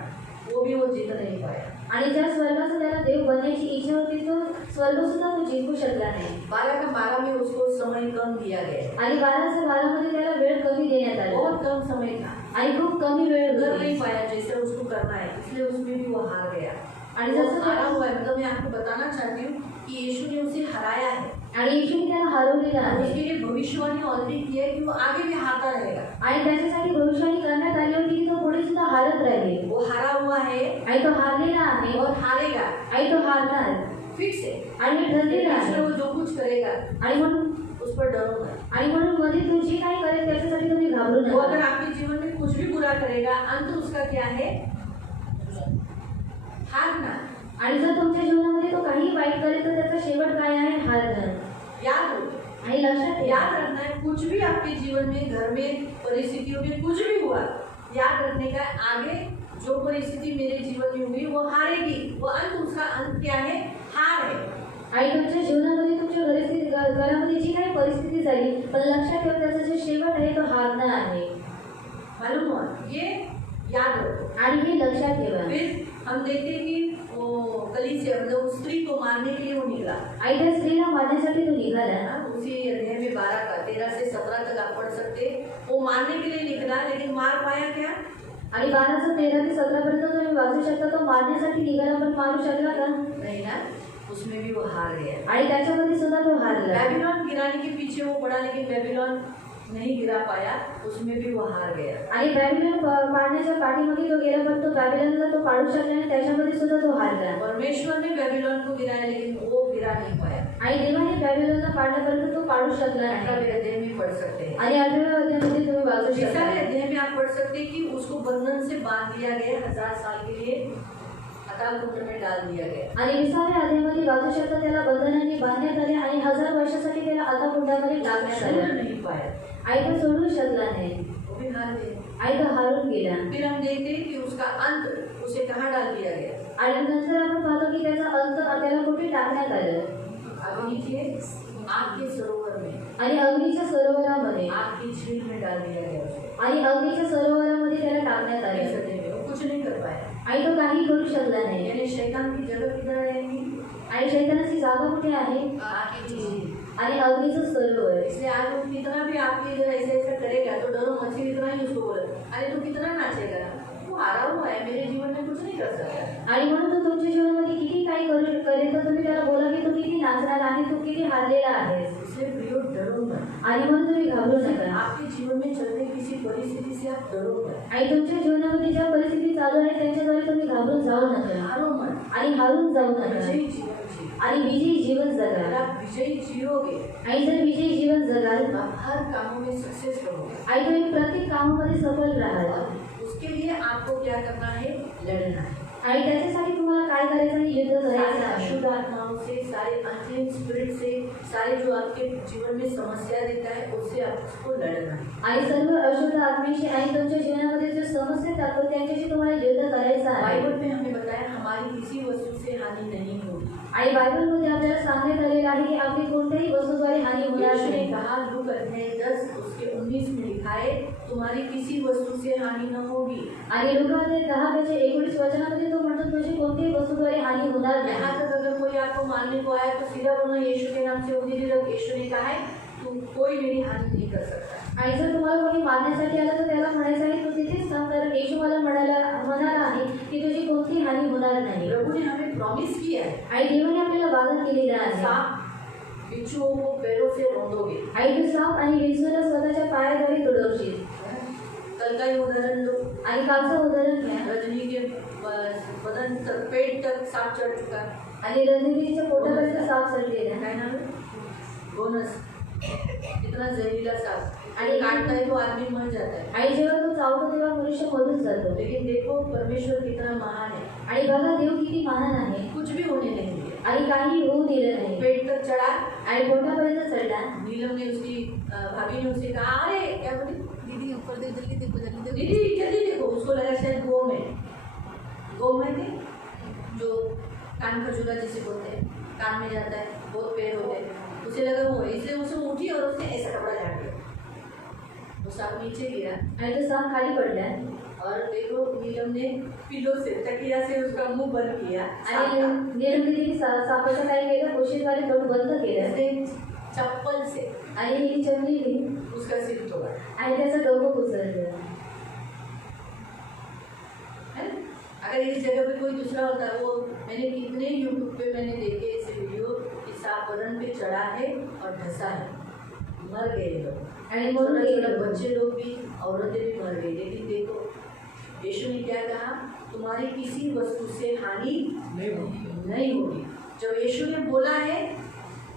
वो भी वो जीत नहीं पाया। आणि ज्या स्वर्गाचा त्याला देव बनण्याची इच्छा होती तो स्वर्ग सुद्धा तो जिंकू शकला नाही. 12 का 12 में उसको समय कम दिया गया, आणि 12 मध्ये त्याला वेळ कमी देण्यात आला बहुत कम समय था, आणि खूप कमी वेळ कर होती. नहीं पाया जैसे उसको करना है, इसलिए उसमें भी वो हार गया. आणि वो जसं हारा हुआ है, मतलब मैं आपको बताना चाहती हूँ कि यीशु ने उसे हराया है. आणि येशूने त्याला हरवलेला और आहे उसके लिए भविष्यवाणी ऑलरेडी की है कि वो आगे भी हारता रहेगा. आणि त्याच्यासाठी भविष्यवाणी करण्यात आली होती की तो पुढे सुद्धा हारत राहील. वो हारा हुआ है आणि तो हारलेला आहे और हारेगा, आणि तो हारणार फिक्स है. आणि हे ठरलेलं इसलिए वो आहे. जो कुछ करेगा आणि म्हणून उस पर डरो मत. आणि म्हणून मध्ये तो जे काही करेल त्याच्यासाठी तुम्ही घाबरू वो अगर नका. आपके जीवन में कुछ भी बुरा करेगा, अंत उसका क्या है? हारना. आणि जर तुमच्या जीवनामध्ये तो काही वाईट करेल तर त्याचा शेवट काय आहे? हारणं. याद हो, आणि लक्षात याद रखना है, कुछ भी आपके जीवन में, घर में, परिस्थितियों में कुछ भी हुआ, याद रखने का है, आगे जो परिस्थिती मेरे जीवन में हुई वो हारेगी. वो अंत, उसका अंत क्या है? हार है. आणि तुमच्या जीवनामध्ये तुमच्या घरामध्ये जी काही परिस्थिती झाली पण लक्षात ठेवा त्याचा जे शेवट आहे तो हारणं आहे. मालूम हुआ? ये याद रखो. आणि हे लक्षात ठेवा. फिर हम देखते हैं कि वो कलीसिया, मतलब उस स्त्री को मारने के लिए वो निकला. आणि त्या स्त्रीला मारण्यासाठी तो निघाला. हाँ, उसी अध्याय में 13 से 17 तक आप पढ़ सकते. वो मारने के लिए निकला, लेकिन मार पाया क्या? आणि 13 ते 17 पर्यंत तुम्ही वाचू शकता. तो मारण्यासाठी निघाला पण मारू शकला का? नहीं ना, उसमें भी वो हार गया. आणि त्याच्यामध्ये सुद्धा तो हारला. बेबीलोन गिराने के पीछे वो पड़ा, लेकिन बेबीलोन नहीं गिरा पाया, उसमें भी वो हार गया. आणि बॅबिलोन पाडण्याच्या पाठीमध्ये तो गेला पण तो बॅबिलोनला तो पाडू शकला आणि त्याच्यामध्ये सुद्धा तो हारला. परमेश्वर ने बेबीलोन को गिराया, लेकिन वो गिरा नहीं पाया. आणि देवाने बॅबिलोनला पाडण्यापर्यंत तो पाडू शकला नाही. 18वें अध्याय में पढ़ सकते हैं. आणि 8व्या अध्यायामध्ये तुम्ही वाचू शकता. 20वें अध्याय में आप पढ़ सकते हैं कि उसको बंधन से बांध दिया गया, 1000 साल के लिए अकाल कुंड में डाल दिया गया. आणि 20व्या अध्यायामध्ये वाचू शकता त्याला बंधनाने बांधण्यात आले आणि 1000 वर्षासाठी त्याला आता कुंडामध्ये टाकण्यात छोड़ आलं. नहीं पाया, आई तो सोडू शकला नाही. वो भी हार गया. आई तो हारून गेला. फिर हम देखते हैं कि उसका अंत उसे कहाँ डाल दिया गया? आणि नंतर आपण पाहतो की त्याचा अंत त्याला कुठे टाकण्यात आलं? अग्नि के आग के सरोवर में, आणि अग्नीच्या सरोवरामध्ये. आग की झील में डाल दिया गया उसे. आणि अग्नीच्या सरोवरामध्ये त्याला टाकण्यात इस आले. अध्याय में वो कुछ नहीं कर पाया. आणि तो काही करू शकला नाही. यानी शैतान की जगह किधर रहेगी? आणि शैतानाची जागा कुठे आहे? आग की झील. आणि अग्नीचं सरोवर. इसलिए आज वो कितना भी आपके इधर ऐसे ऐसा करेगा तो डरो मत. इतना ही उसको बोला, अरे तू कितना नाचेगा, वो हारा हुआ है, मेरे जीवन में कुछ नहीं कर सकता. आणि म्हणून तो तुमच्या जीवनामध्ये किती काही करेल तर तुम्ही त्याला बोला की तू किती नाचणार आहे, तू किती हारलेला आहेस. इसलिए प्रियो डरो मत. आणि म्हणून तुम्ही घाबरू नका. आपके जीवन में चल रही किसी परिस्थिति से आप डरो मत. आणि तुमच्या जीवनामध्ये ज्या परिस्थिती चालू आहे त्यांच्याद्वारे तुम्ही घाबरून जाऊ नका. हारो मत. आणि हारून जाऊ नका. विजयी जीवन जी. आणि विजयी जीवन अगर जगा. आप विजयी जियोगे, आणि जर विजयी जीवन जगाल आप हर कामों में सक्सेस करोगे. आणि तुम्ही प्रत्येक कामामध्ये सफल राहाल. उसके लिए आपको क्या करना है? लड़ना है. आणि त्याच्यासाठी तुम्हाला काय करायचं आहे? युद्ध करायचं सारे आहे. अशुद्ध आत्माओं से, सारे अनक्लीन स्पिरिट से, सारे जो आपके जीवन में समस्या देता है उससे आपको लड़ना है. आणि सर्व अशुद्ध आत्म्याशी आणि तुमच्या जीवनामध्ये जो समस्या टाकतो त्यांच्याशी तुम्हाला युद्ध करायचं आहे. बाइबल में हमें बताया हमारी किसी वस्तु से हानि नहीं होगी. आणि बायबलमध्ये आपल्याला सांगण्यात आलेलं आहे की आपली कोणत्याही वस्तूद्वारे हानी होणार यीशु ने नाही. कहा, लूका अध्याय 10 उसके 19 में लिखा है, तुम्हारी किसी वस्तु से हानि न होगी. आणि लूका अध्याय 10:19 वचनामध्ये तो म्हणतो तुझी कोणत्याही वस्तूद्वारे हानी होणार नाही. यहाँ तक अगर कोई आपको मारने को आया तो सीधा बोलना यीशु के नाम से उंगली रख. यीशु ने कहा है तू कोई मेरी हानि नहीं कर सकता. आणि जर तुम्हाला कोणी मारण्यासाठी आलं तर त्याला म्हणायचं आहे तू तिथेच थांब कारण येशू मला म्हणाला आहे की तुझी कोणतीही हानी होणार नाही. प्रभु ने हमें प्रॉमिस किया है, आणि देवाने आपल्याला वादा केलेला आहे. सांप बिच्छुओं को पैरों से रौंदोगे. आणि तू साप आणि विंचूला स्वतःच्या पायाद्वारे तुडवशील. कल का ही उदाहरण लो. आणि कालचं उदाहरण घ्या. रजनी के बदन तक, पेट तक सांप चढ़ चुका है. आणि रजनीच्या पोटापर्यंत साप चढलेला आहे. काय नाम है? बोनस. इतना जहरीला सांप, आणि काटता है तो आदमी मर जाता है. आणि जेव्हा तो चावतो तेव्हा मनुष्य मरून जातो. लेकिन देखो परमेश्वर कितना महान है, आणि बघा देव किती महान आहे. कुछ भी होने नहीं दिया. आणि काही होऊ दिलं नाही. पेट तक चढ़ा. आणि पोटापर्यंत चढला. नीलम ने उसकी भाभी ने उसे कहा, अरे क्या बोली दीदी ऊपर दे, जल्दी देखो, जल्दी देखो. दीदी जल्दी देखो. उसको लगा शायद गोम है. गोम है थे जो कान खजूरा जिसे बोलते हैं, कान में जाता है, बहुत पैर होते हैं. उसे लगा वो, इसलिए उसे उठी और उसने ऐसा कपड़ा झाड़ दिया. वो सांप नीचे गिरा आणि तो सांप खाली पडला और देखो नीलम ने पिलो से तकिया से उसका मुंह बंद किया आणि नीलम दीदीने सापाचं काय केलं कोशिशवाले तोंड बंद केलं उसने चप्पल से आणि ही चमली उसका सिर तोड़ा आणि त्याचं डोकं कुचललं. है? अगर इस जगह पे कोई दूसरा होता वो मैंने कितने यूट्यूब पे मैंने देखे ऐसे वीडियो कि सांप बदन पे चढ़ा है और धंसा है, मर गए लोग आणि मरून छोटे गेलं. बच्चे लोग भी औरतें भी मर गई. लेकिन देखो यीशु ने क्या कहा, तुम्हारी किसी वस्तु से हानि नहीं होगी. जब यीशु ने बोला है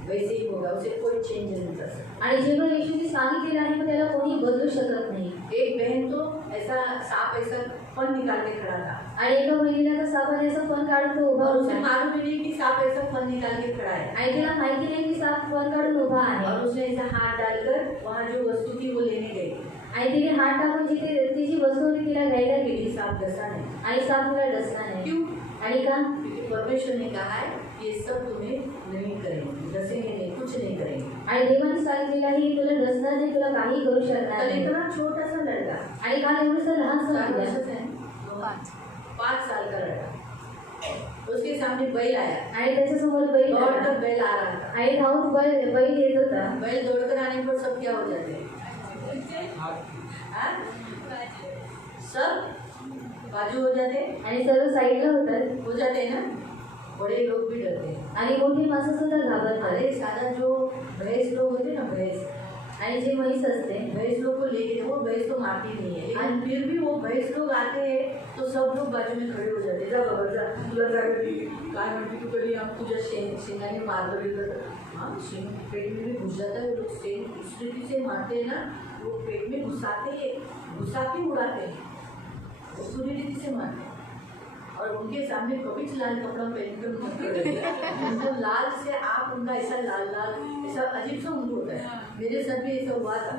वैसे ही होगा, उसे कोई चेंज नहीं कर सकता. आणि जेव्हा येशूने सांगितलेलं आहे मग त्याला कोणी बदलू शकत नाही. एक बहन तो ऐसा सांप ऐसा फन निकाल के खड़ा था आणि एका महिलेला तर सापाने असं पण काढून तो उभा और उसे होता मालूम ही नहीं कि सांप ऐसा फन निकाल के खड़ा है. आणि तिला माहिती नाही की साप पण काढून उभा आहे. और उसने ऐसा हाथ डालकर वहाँ जो वस्तु थी वो लेने गई. आणि तिने हात टाकून जिथे तिची वस्तू होती तिला घ्यायला गेली लेकिन सांप डसा नहीं. आणि साप तिला डसला नाही. क्यों? आणि का? क्योंकि परमेश्वर ने कहा है ये सब तुम्हें नहीं करेंगे, डसेंगे नहीं, कुछ नहीं करेंगे. आणि देवाने सांगितलेलं आहे की तुला डसणार नाही, तुला काही करू शकणार तर नाही. इतना छोटा सा लड़का आणि काल एवढंसं लहान 4 होता वर्षाचा है, 5 साल का लड़का, उसके सामने बैल आया. आणि त्याच्यासमोर बैल आला. दौड़कर बैल आ रहा था. आणि धावून बैल येत होता. बैल दौड़कर आने पर सब क्या हो जाते हैं? हाँ? सब बाजू हो जाते हैं. आणि सर्व साईडला होतात. हो जाते हैं ना. बड़े लोग भी डरते हैं. आणि मोठी माणसं सुद्धा घाबरतात. अरे साधा जो भैंस लोग होते ना, भैंस आणि जे म्हैस असते भैंस लोग को लेके वो भैंस तो मारती नहीं है, लेकिन फिर भी वो भैंस लोग आते हैं तो सब लोग बाजू में खड़े हो जाते हैं. जा बाबा जा, तुला जागती काय म्हणते तू, कधी हम तुझ्या शेंगाने मारलं बिरलं. हाँ, शेंग पेट में भी घुस जाता है. वो लोग शेंग इस रीति से मारते हैं ना, वो पेट में घुसाते हैं, घुसा के उड़ाते हैं, वो पूरी रीति से मारते हैं. और उनके सामने कभी लाल कपड़ा पहनकर मत करिए. उनको लाल से आप उनका ऐसा लाल लाल ऐसा अजीब सा मुंह होता है. मेरे साथ भी ऐसा हुआ था.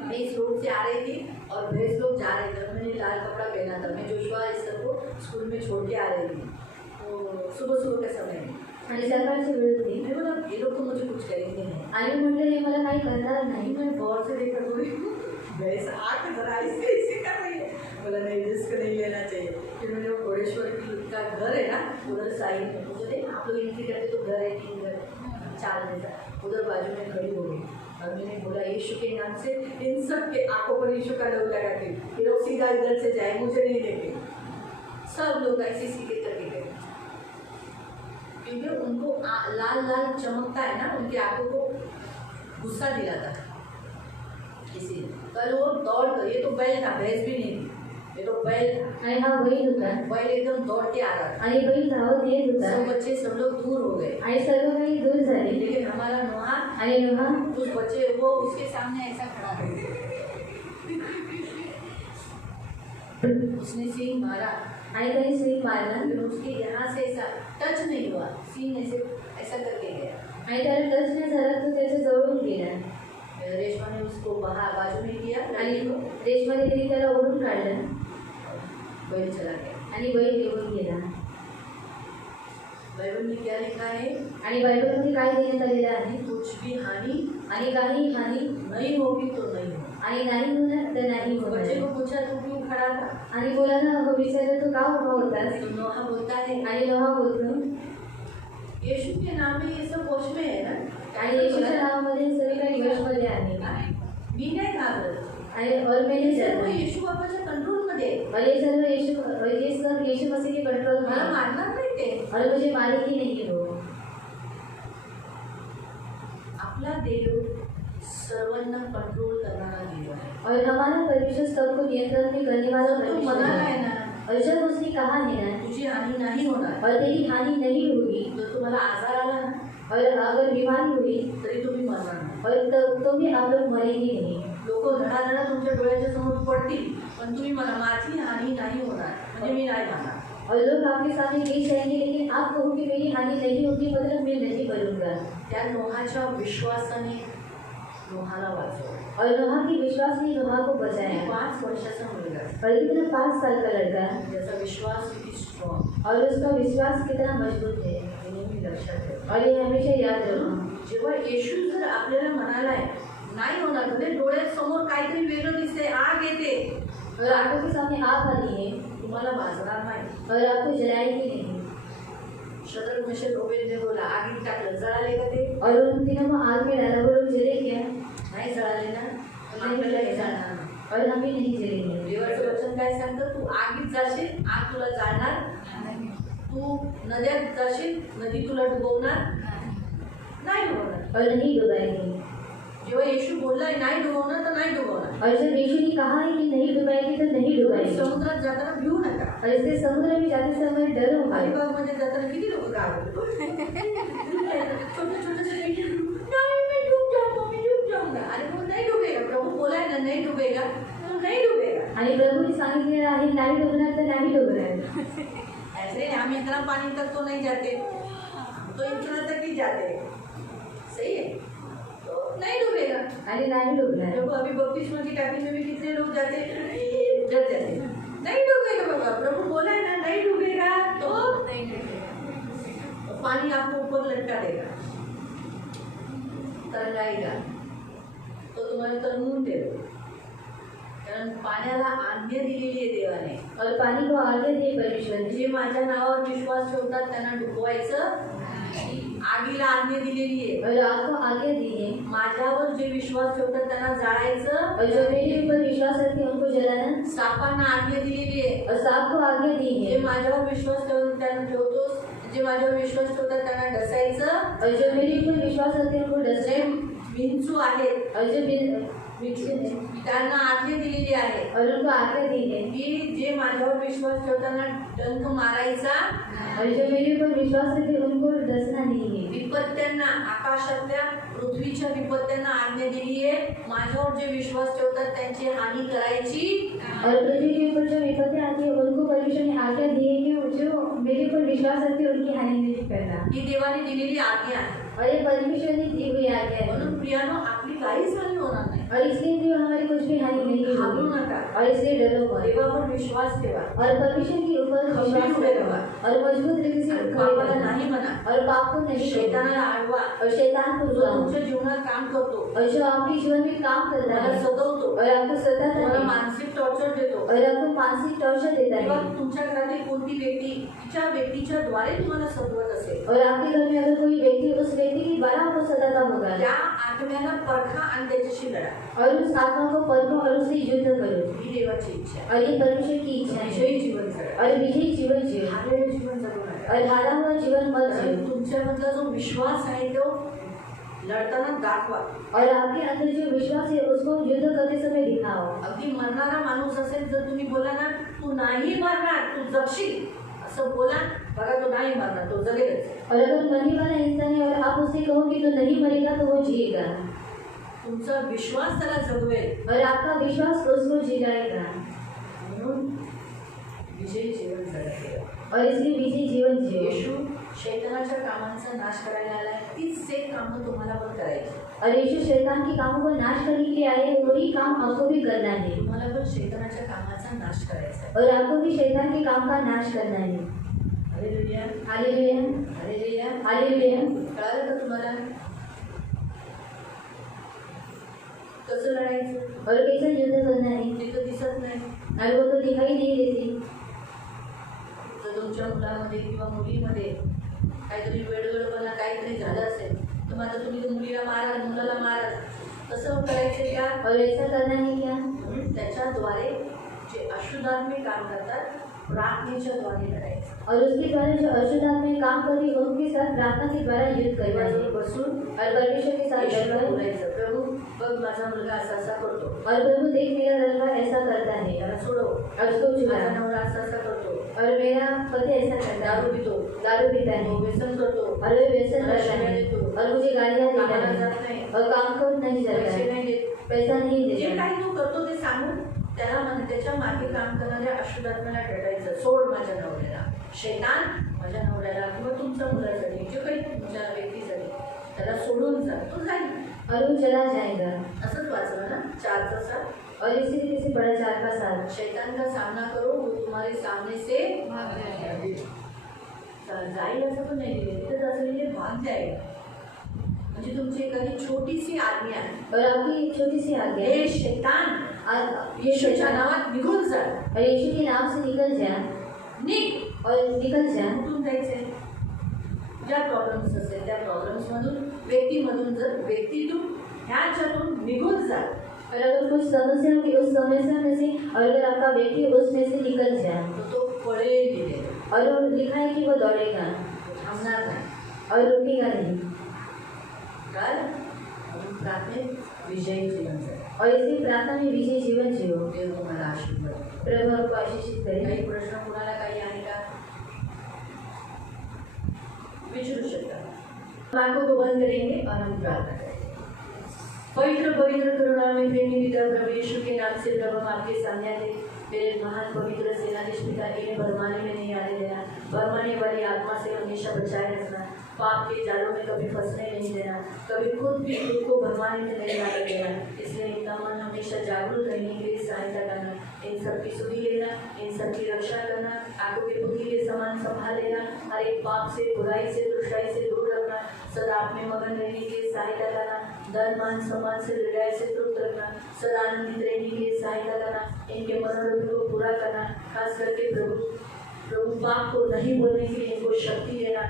मैं इस रोड से आ रही थी और भैंस लोग जा रहे थे. मैंने लाल कपड़ा पहना था. मैं जोशुआ इस सब को स्कूल में छोड़ के आ रही थी. तो सुबह सुबह का समय है. आणि सकाळची वेळ होती. मैं बोला ये लोग तो मुझे कुछ करेंगे नहीं. आणि म्हटलं हे मला काही करणार नाही. मैं गौर से देखकर बोली भैंस आँख जरा ऐसे कर रही है. बोला नहीं, रिस्क नहीं लेना चाहिए. फिर मैंने वो घोड़ेश्वर का घर है ना उधर साइड में, मुझे नहीं आप लोग एंट्री करते तो घर है 3 घर 4 जैसा, उधर बाजू में खड़ी हो गई. और मैंने बोला यीशु के नाम से इन सब के आंखों पर यीशु का डोर लगा के ये लोग सीधा इधर से जाए, मुझे नहीं देखे. सब लोग ऐसे सीधे करके गए क्योंकि उनको लाल लाल चमकता है ना, उनकी आंखों को गुस्सा दिलाता है. इसीलिए कल वो दौड़ कर, ये तो बैल था, भैंस भी नहीं थी, ये तो बैल था. आणि हा बैल होता. बैल एकदम दौड़ के आ रहा था. आणि बैल धावत येत होता. सब बच्चे सब लोग दूर हो गए. आणि सर्व काही दूर झाले. लेकिन हमारा नोहा आणि नोहा उस बच्चे वो उसके सामने ऐसा खड़ा था. उसने सींग मारा आणि त्याने स्वीप मारला. लेकिन उसके यहाँ से ऐसा टच नहीं हुआ. सींग ऐसे ऐसा करके गया. आणि त्याला टच नाही झाला, तो त्याच्या जवळून गेला. रेशमा ने उसको बाजू में किया आणि रेशमाने तिने त्याला ओढून काढलं. बैल चला गया. आणि बैल निघून गेला. बाइबल में क्या लिखा है? आणि बायबलमध्ये काय देण्यात आलेलं आहे? कुछ भी हानि आणि काही हानी नहीं होगी तो नहीं होगी. आणि नाही होणार तर नाही बच्चे होणार. को पूछा तू क्यों खड़ा था? आणि मुलांना विचारलं तो का उभा होतास? तो नोहा बोलता है आणि नोहा बोलतो यीशु के नाम में ये सब वश में है ना. आणि येशूच्या नावामध्ये सगळे काही वशमध्ये आहे. मी नाही घाबरत. आणि और मैंने सर्व सर्व येशू बाबाच्या कंट्रोल मध्ये आहे. और ये सर्व ये सब यीशु मसीह के कंट्रोल में मला है. मारणार नाही ते. और मुझे मारेगी नहीं वो. आपला देव सर्वांना कंट्रोल करणारा देव आहे. और हमारा परमेश्वर सबको नियंत्रण में करने वाला तो परमेश्वर म्हणाला है. आहे ना और जब उसने कहा है ना तुझी हानी नाही होणार. और तेरी हानि नहीं होगी, जर तुम्हाला आजार आला ना और अगर बीमारी हुई तरी तुम्ही मरणार नाही. और तो भी आप लोग मरेंगे नहीं. लोक धडाधडा तुमच्या डोळ्याच्या समोर पडतील पण तुम्ही म्हणा माझी हानी नाही होणार म्हणजे मी नाही जाणार. और लोग आपके सामने गिर जाएंगे लेकिन आप कहोगे मेरी हानि नहीं होगी, मतलब मैं नहीं करूँगा. त्या नोहाच्या विश्वासाने नोहाला वाचवलं. और नोहा के विश्वास ने नोहा को बचाया. 5 वर्षाचा मुलगा और कितना 5 साल का लड़का, त्याचा विश्वास किती स्ट्रॉंग और उसका विश्वास कितना मजबूत है. हे नेहमी लक्षात ठेवा. और ये हमेशा याद रखो. जेव्हा येशू जर आपल्याला म्हणालाय नाही होणार. म्हणजे डोळ्यासमोर काहीतरी वेगळं दिसते, आग येते, और आंखों के सामने आग आती है तुम्हाला भाजणार नाही. और आपको जलाएगी नहीं. शद्रक मेशक अबेदनेगोने बोला आगीत टाकलं, जळाले का ते? और उन तीनों को आग में डाला, वो लोग जले क्या? नाही जळाले ना. नहीं आपल्याला हे जले. जाणणार नाही. और हम भी नहीं जलेंगे. देवाचं वचन काय सांगतं? तू आगीत जाशील, आग तुला जाळणार. तू नद्यात जाशील, नदी तुला डुबवणार नाही होणार. और नहीं डुबाएंगे. जेव्हा येशू बोललाय नाही डुबवणार तर नाही डुबवणार. और जब यीशु ने कहा है कि नहीं डुबाएंगे तो नहीं डुबाएंगे. समुद्रात जाताना भिवू नका. और इसलिए समुद्र में जाते समय डरो मत. अलिबागमध्ये जाताना किती लोक घाबरले. छोटे छोटे से नहीं मैं डूब जाऊंगा, मैं डूब जाऊंगा. अरे वो नहीं डूबेगा. प्रभु बोला है ना नहीं डूबेगा तो नहीं डूबेगा. आणि प्रभूने सांगितलेलं आहे नाही डुबणार तर नाही डुबणार. ऐसे नहीं हम इतना पानी तक तो नहीं जाते, तो इतना तक ही जाते. सही है, तो नहीं डूबेगा. आणि नाही डुबणार. देखो अभी बपतिस्मा की टाकी में भी कितने लोग जाते डर जाते. नहीं डूबेगा बाबा, प्रभु बोला है ना नहीं डूबेगा तो नहीं डूबेगा. पानी आपको ऊपर लटका देगा, तरंगाएगा, तो तुम्हाला तरंगून देतो. कारण पाण्याला आज्ञा दिलेली आहे देवाने. और पानी को आज्ञा दी परमेश्वर ने. जे माझ्या नावावर विश्वास ठेवतात त्यांना डुबवायचं. आगीला आज्ञा दिलेली आहे. और आग को आज्ञा दी है. माझ्यावर जे विश्वास ठेवतात त्यांना जाळायचं. और जो मेरे ऊपर विश्वास रखते हैं उनको जलाना. सापांना आज्ञा दिलेली आहे. और सांप को आज्ञा दी जे है. माझ्यावर विश्वास त्यांना ठेवतो, जे माझ्यावर विश्वास ठेवतात त्यांना डसायचं. और जो मेरे ऊपर विश्वास रखते हैं उनको जे डसना. विंचू आहेत और जो त्यांना आज्ञा दिलेली आहे और उनको आज्ञा दी है. की जे माझ्यावर विश्वास ठेवताना डंख मारायचा. और जो मेरे ऊपर विश्वास रखते हैं उनको डसना नहीं है. विपत्त्यांना, आकाशातल्या पृथ्वीच्या विपत्त्यांना आज्ञा दिली आहे. माझ्यावर जे विश्वास ठेवतात त्यांची हानी करायची. और पृथ्वी के ऊपर जो विपत्तियां आती है उनको परमेश्वर ने आज्ञा दी है कि जो मेरे ऊपर विश्वास रखते हैं उनकी हानि नहीं करना. ही देवाने दिलेली आज्ञा आहे. और ये परमेश्वर ने दी हुई आज्ञा है. म्हणून प्रियानो आपली काहीच हानी होणार नाही. और इसलिए भी हमारी कुछ भी हानि नहीं घाबरू होगी. नका. और इसलिए डरो मत. देवावर विश्वास ठेवा. और परमेश्वर के ऊपर विश्वास रखो. और मजबूत तरीके से पापाला खड़े नाही म्हणा. और पाप को नहीं करना. शैतानाला आडवा. और शैतान को जो रुलाओ. तुमच्या जीवनात काम करतो, और जो आपके जीवन में काम करता तुम्हाला है सतवतो, और आपको सताता तुम्हाला है मानसिक टॉर्चर देतो, और आपको मानसिक टॉर्चर देता किंवा है. तुमच्या घरातील कोणती व्यक्ती तिच्या व्यक्तीच्या द्वारे तुम्हाला सतवत असेल, और आपके घर में अगर कोई व्यक्ति उस व्यक्ति के द्वारा आपको सताता होगा, त्या आत्म्याला परखा आणि त्याच्याशी लढा. और उस आत्मा को परखो और उससे युद्ध करो. ही देवाची इच्छा आहे. और ये परमेश्वर की इच्छा है. विजयी जीवन जगा. और विजयी जीवन जियो. हारलेलं जीवन जगू नका. और हारा हुआ जीवन मत कारण जियो. तुमच्यामधला जो विश्वास आहे तो लढताना दाखवा. और आपके अंदर जो विश्वास है उसको युद्ध करते समय दिखाओ. अगदी मरणारा माणूस असेल जर तुम्ही बोला ना तू नाही मरणार, तू जगशील, असं बोला बघा, तो नाही मरणार, तो जगेलच. और अगर मरने वाला इंसान है और आप उससे कहो कि तो नहीं मरेगा तो वो जिएगा. तुमचा विश्वास त्याला जगवेल. और आपका विश्वास उसको जिलाएगा. म्हणून विजयी जीवन जगा. और इसलिए विजयी जीवन जियो. येशू शैतानाच्या कामांचा नाश करायला आलाय. तीच से कामं तुम्हाला पण करायची. और यीशु शैतान के कामों को नाश करने के लिए आए हैं, वही काम आपको भी करना है. तुम्हाला पण शैतानाच्या कामाचा नाश करायचा आहे. और आपको भी शैतान के काम का नाश करना है. Hallelujah, hallelujah. हालेलुया. हालेलुया. कळालं का तुम्हाला कसं लढायचं? और कैसा युद्ध करना है. ते तर दिसत नाही. और वो तो दिखाई नहीं देती. जर तुमच्या मुलामध्ये किंवा मुलीमध्ये काहीतरी वेडगडपणा काहीतरी झालं असेल तर मग आता तुम्ही त्या मुलीला मारा, मुलाला मारा. कसं करायचं क्या? और ऐसा करना है क्या? त्याच्याद्वारे जे अशुद्धात्मे काम करतात प्रार्थनेच्या द्वारे लढायचं. और उसके द्वारा जो अशुद्ध आत्माएं काम कर रही है उनके साथ प्रार्थना के द्वारा युद्ध करना है. देवाजवळ बसून और परमेश्वर के साथ येशूला लड़ना है. बोलायचं, प्रभू बघ माझा मुलगा असा असा करतो, और प्रभु देख मेरा लड़का ऐसा करता है त्याला सोडव. और उसको माझा छुड़ा. नवरा असा असा करतो, और मेरा पति ऐसा करता दारू है, पितो, दारू पीता तो है व्यसन करतो, और वे व्यसन करता है और मुझे गालियाँ देता कामाला है जात नाही, और काम को नहीं जाता पैसे है, नाही देत. पैसा नहीं जे देता. काही तो करतो ते सांगून त्याला त्याच्या मागे काम करणाऱ्या अशुद्धात्म्याला डटायचं, सोड माझ्या नवऱ्याला, शैतान माझ्या नवऱ्याला किंवा तुमच्या मुलासाठी जे काही तुमच्या व्यक्तीसाठी त्याला सोडून जा, तो जाईल. और वो चला जाएगा. असंच वाचलं ना 4:7. और इसी तरीके से बड़ा 4 का 7. शैतान का सामना करो वो तुम्हारे सामने से जाईल असं पण नाही लिहिलं, इथेच असं लिहिले भाग जाएगा. म्हणजे तुमची एखादी छोटीशी आज्ञा आहे, और आपकी एक छोटी सी आज्ञा है, हे शैतान और येशूच्या नावात निघून जा, और यीशु के नाम से निकल जा निघ, और निकल जा। कुठून जायचंय? ज्या प्रॉब्लेम्स असेल त्या प्रॉब्लेम्समधून, व्यक्तीमधून, जर व्यक्तीतून ह्याच्यातून निघून जा, और अगर कुछ समस्या होगी उस समस्या में से, और अगर आपका व्यक्ति उसमें से निकल जाए, तो पळेल तिथे, और वो लिखा है कि वो दौड़ेगा थांबणार नाही। और रुकेगा नहीं, कारण आपण प्रार्थनेत विजयी जीवन जगू। और इसलिए प्रार्थना में विजय जीवन जियो। देव तुम्हाला आशीर्वाद देईल। प्रभु आपको आशीषित करे। काही प्रश्न कुणाला काही आहे का? विचारू शकता। हम आंखों को बंद करेंगे और हम प्रार्थना करेंगे। पवित्र पवित्र करुणामय प्रेमी पिता प्रभु यीशु के नाम से प्रभु हम आपके सामने आते, मेरे महान पवित्र सेनाधीश पिता, इन्हें भरमाने में नहीं आने देना, भरमाने वाली आत्मा से हमेशा बचाए रखना, पाप के जालों में कभी फंसने नहीं देना, कभी खुद भी खुद को भरमाने में नहीं आने देना। इसलिए इनका मन हमेशा जागरूक रहने के लिए सहायता करना, इन सबकी सुधि लेना, इन सबकी रक्षा करना, आंखों के पुतली के समान संभाल लेना, हर एक पाप से, बुराई से, दुष्टाई से दूर रखना, सदा अपने मगन रहने के लिए सहायता करना, धन मान सम्मान से, हृदय से तृप्त रखना, सदा आनंदित रहने के लिए सहायता करना, इनके मनोरथ को पूरा करना, खास करके प्रभु पाप को नहीं बोलने के लिए इनको शक्ति देना,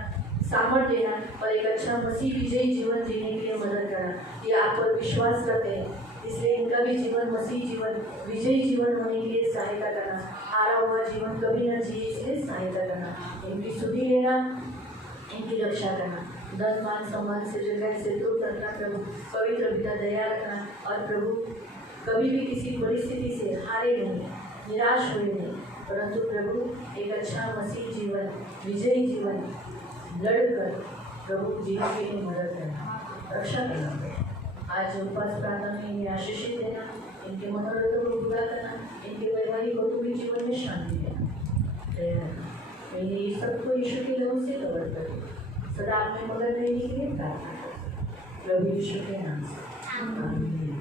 सामर्थ्य देना, और एक अच्छा मसीह विजयी जीवन जीने के लिए मदद करना। ये आप पर विश्वास करते हैं, इसलिए इनका भी जीवन मसीह जीवन, विजयी जीवन होने के लिए सहायता करना, हारा हुआ जीवन कभी न जिए इसलिए सहायता करना, इनकी सुधि लेना, इनकी रक्षा करना, धन मान सम्मान से, जगह से दूर रखना प्रभु, पवित्र पिता दया रखना, और प्रभु कभी भी किसी परिस्थिति से हारे नहीं, निराश हुए नहीं, परंतु प्रभु एक अच्छा मसीह जीवन, विजयी जीवन लड़कर प्रभु जीने के लिए मदद करना, रक्षा करना। आज उपवास प्रार्थना में इन्हें आशीषित देना, इनके मनोरथों को पूरा करना, इनके वैवाहिक कौटुंबिक जीवन में शांति देना, दया रखना। मैंने ये सबको यीशु के नाम से कवर कर सदा अपने मगन रहने के लिए प्रार्थना करता, प्रभु यीशु के नाम से आमीन।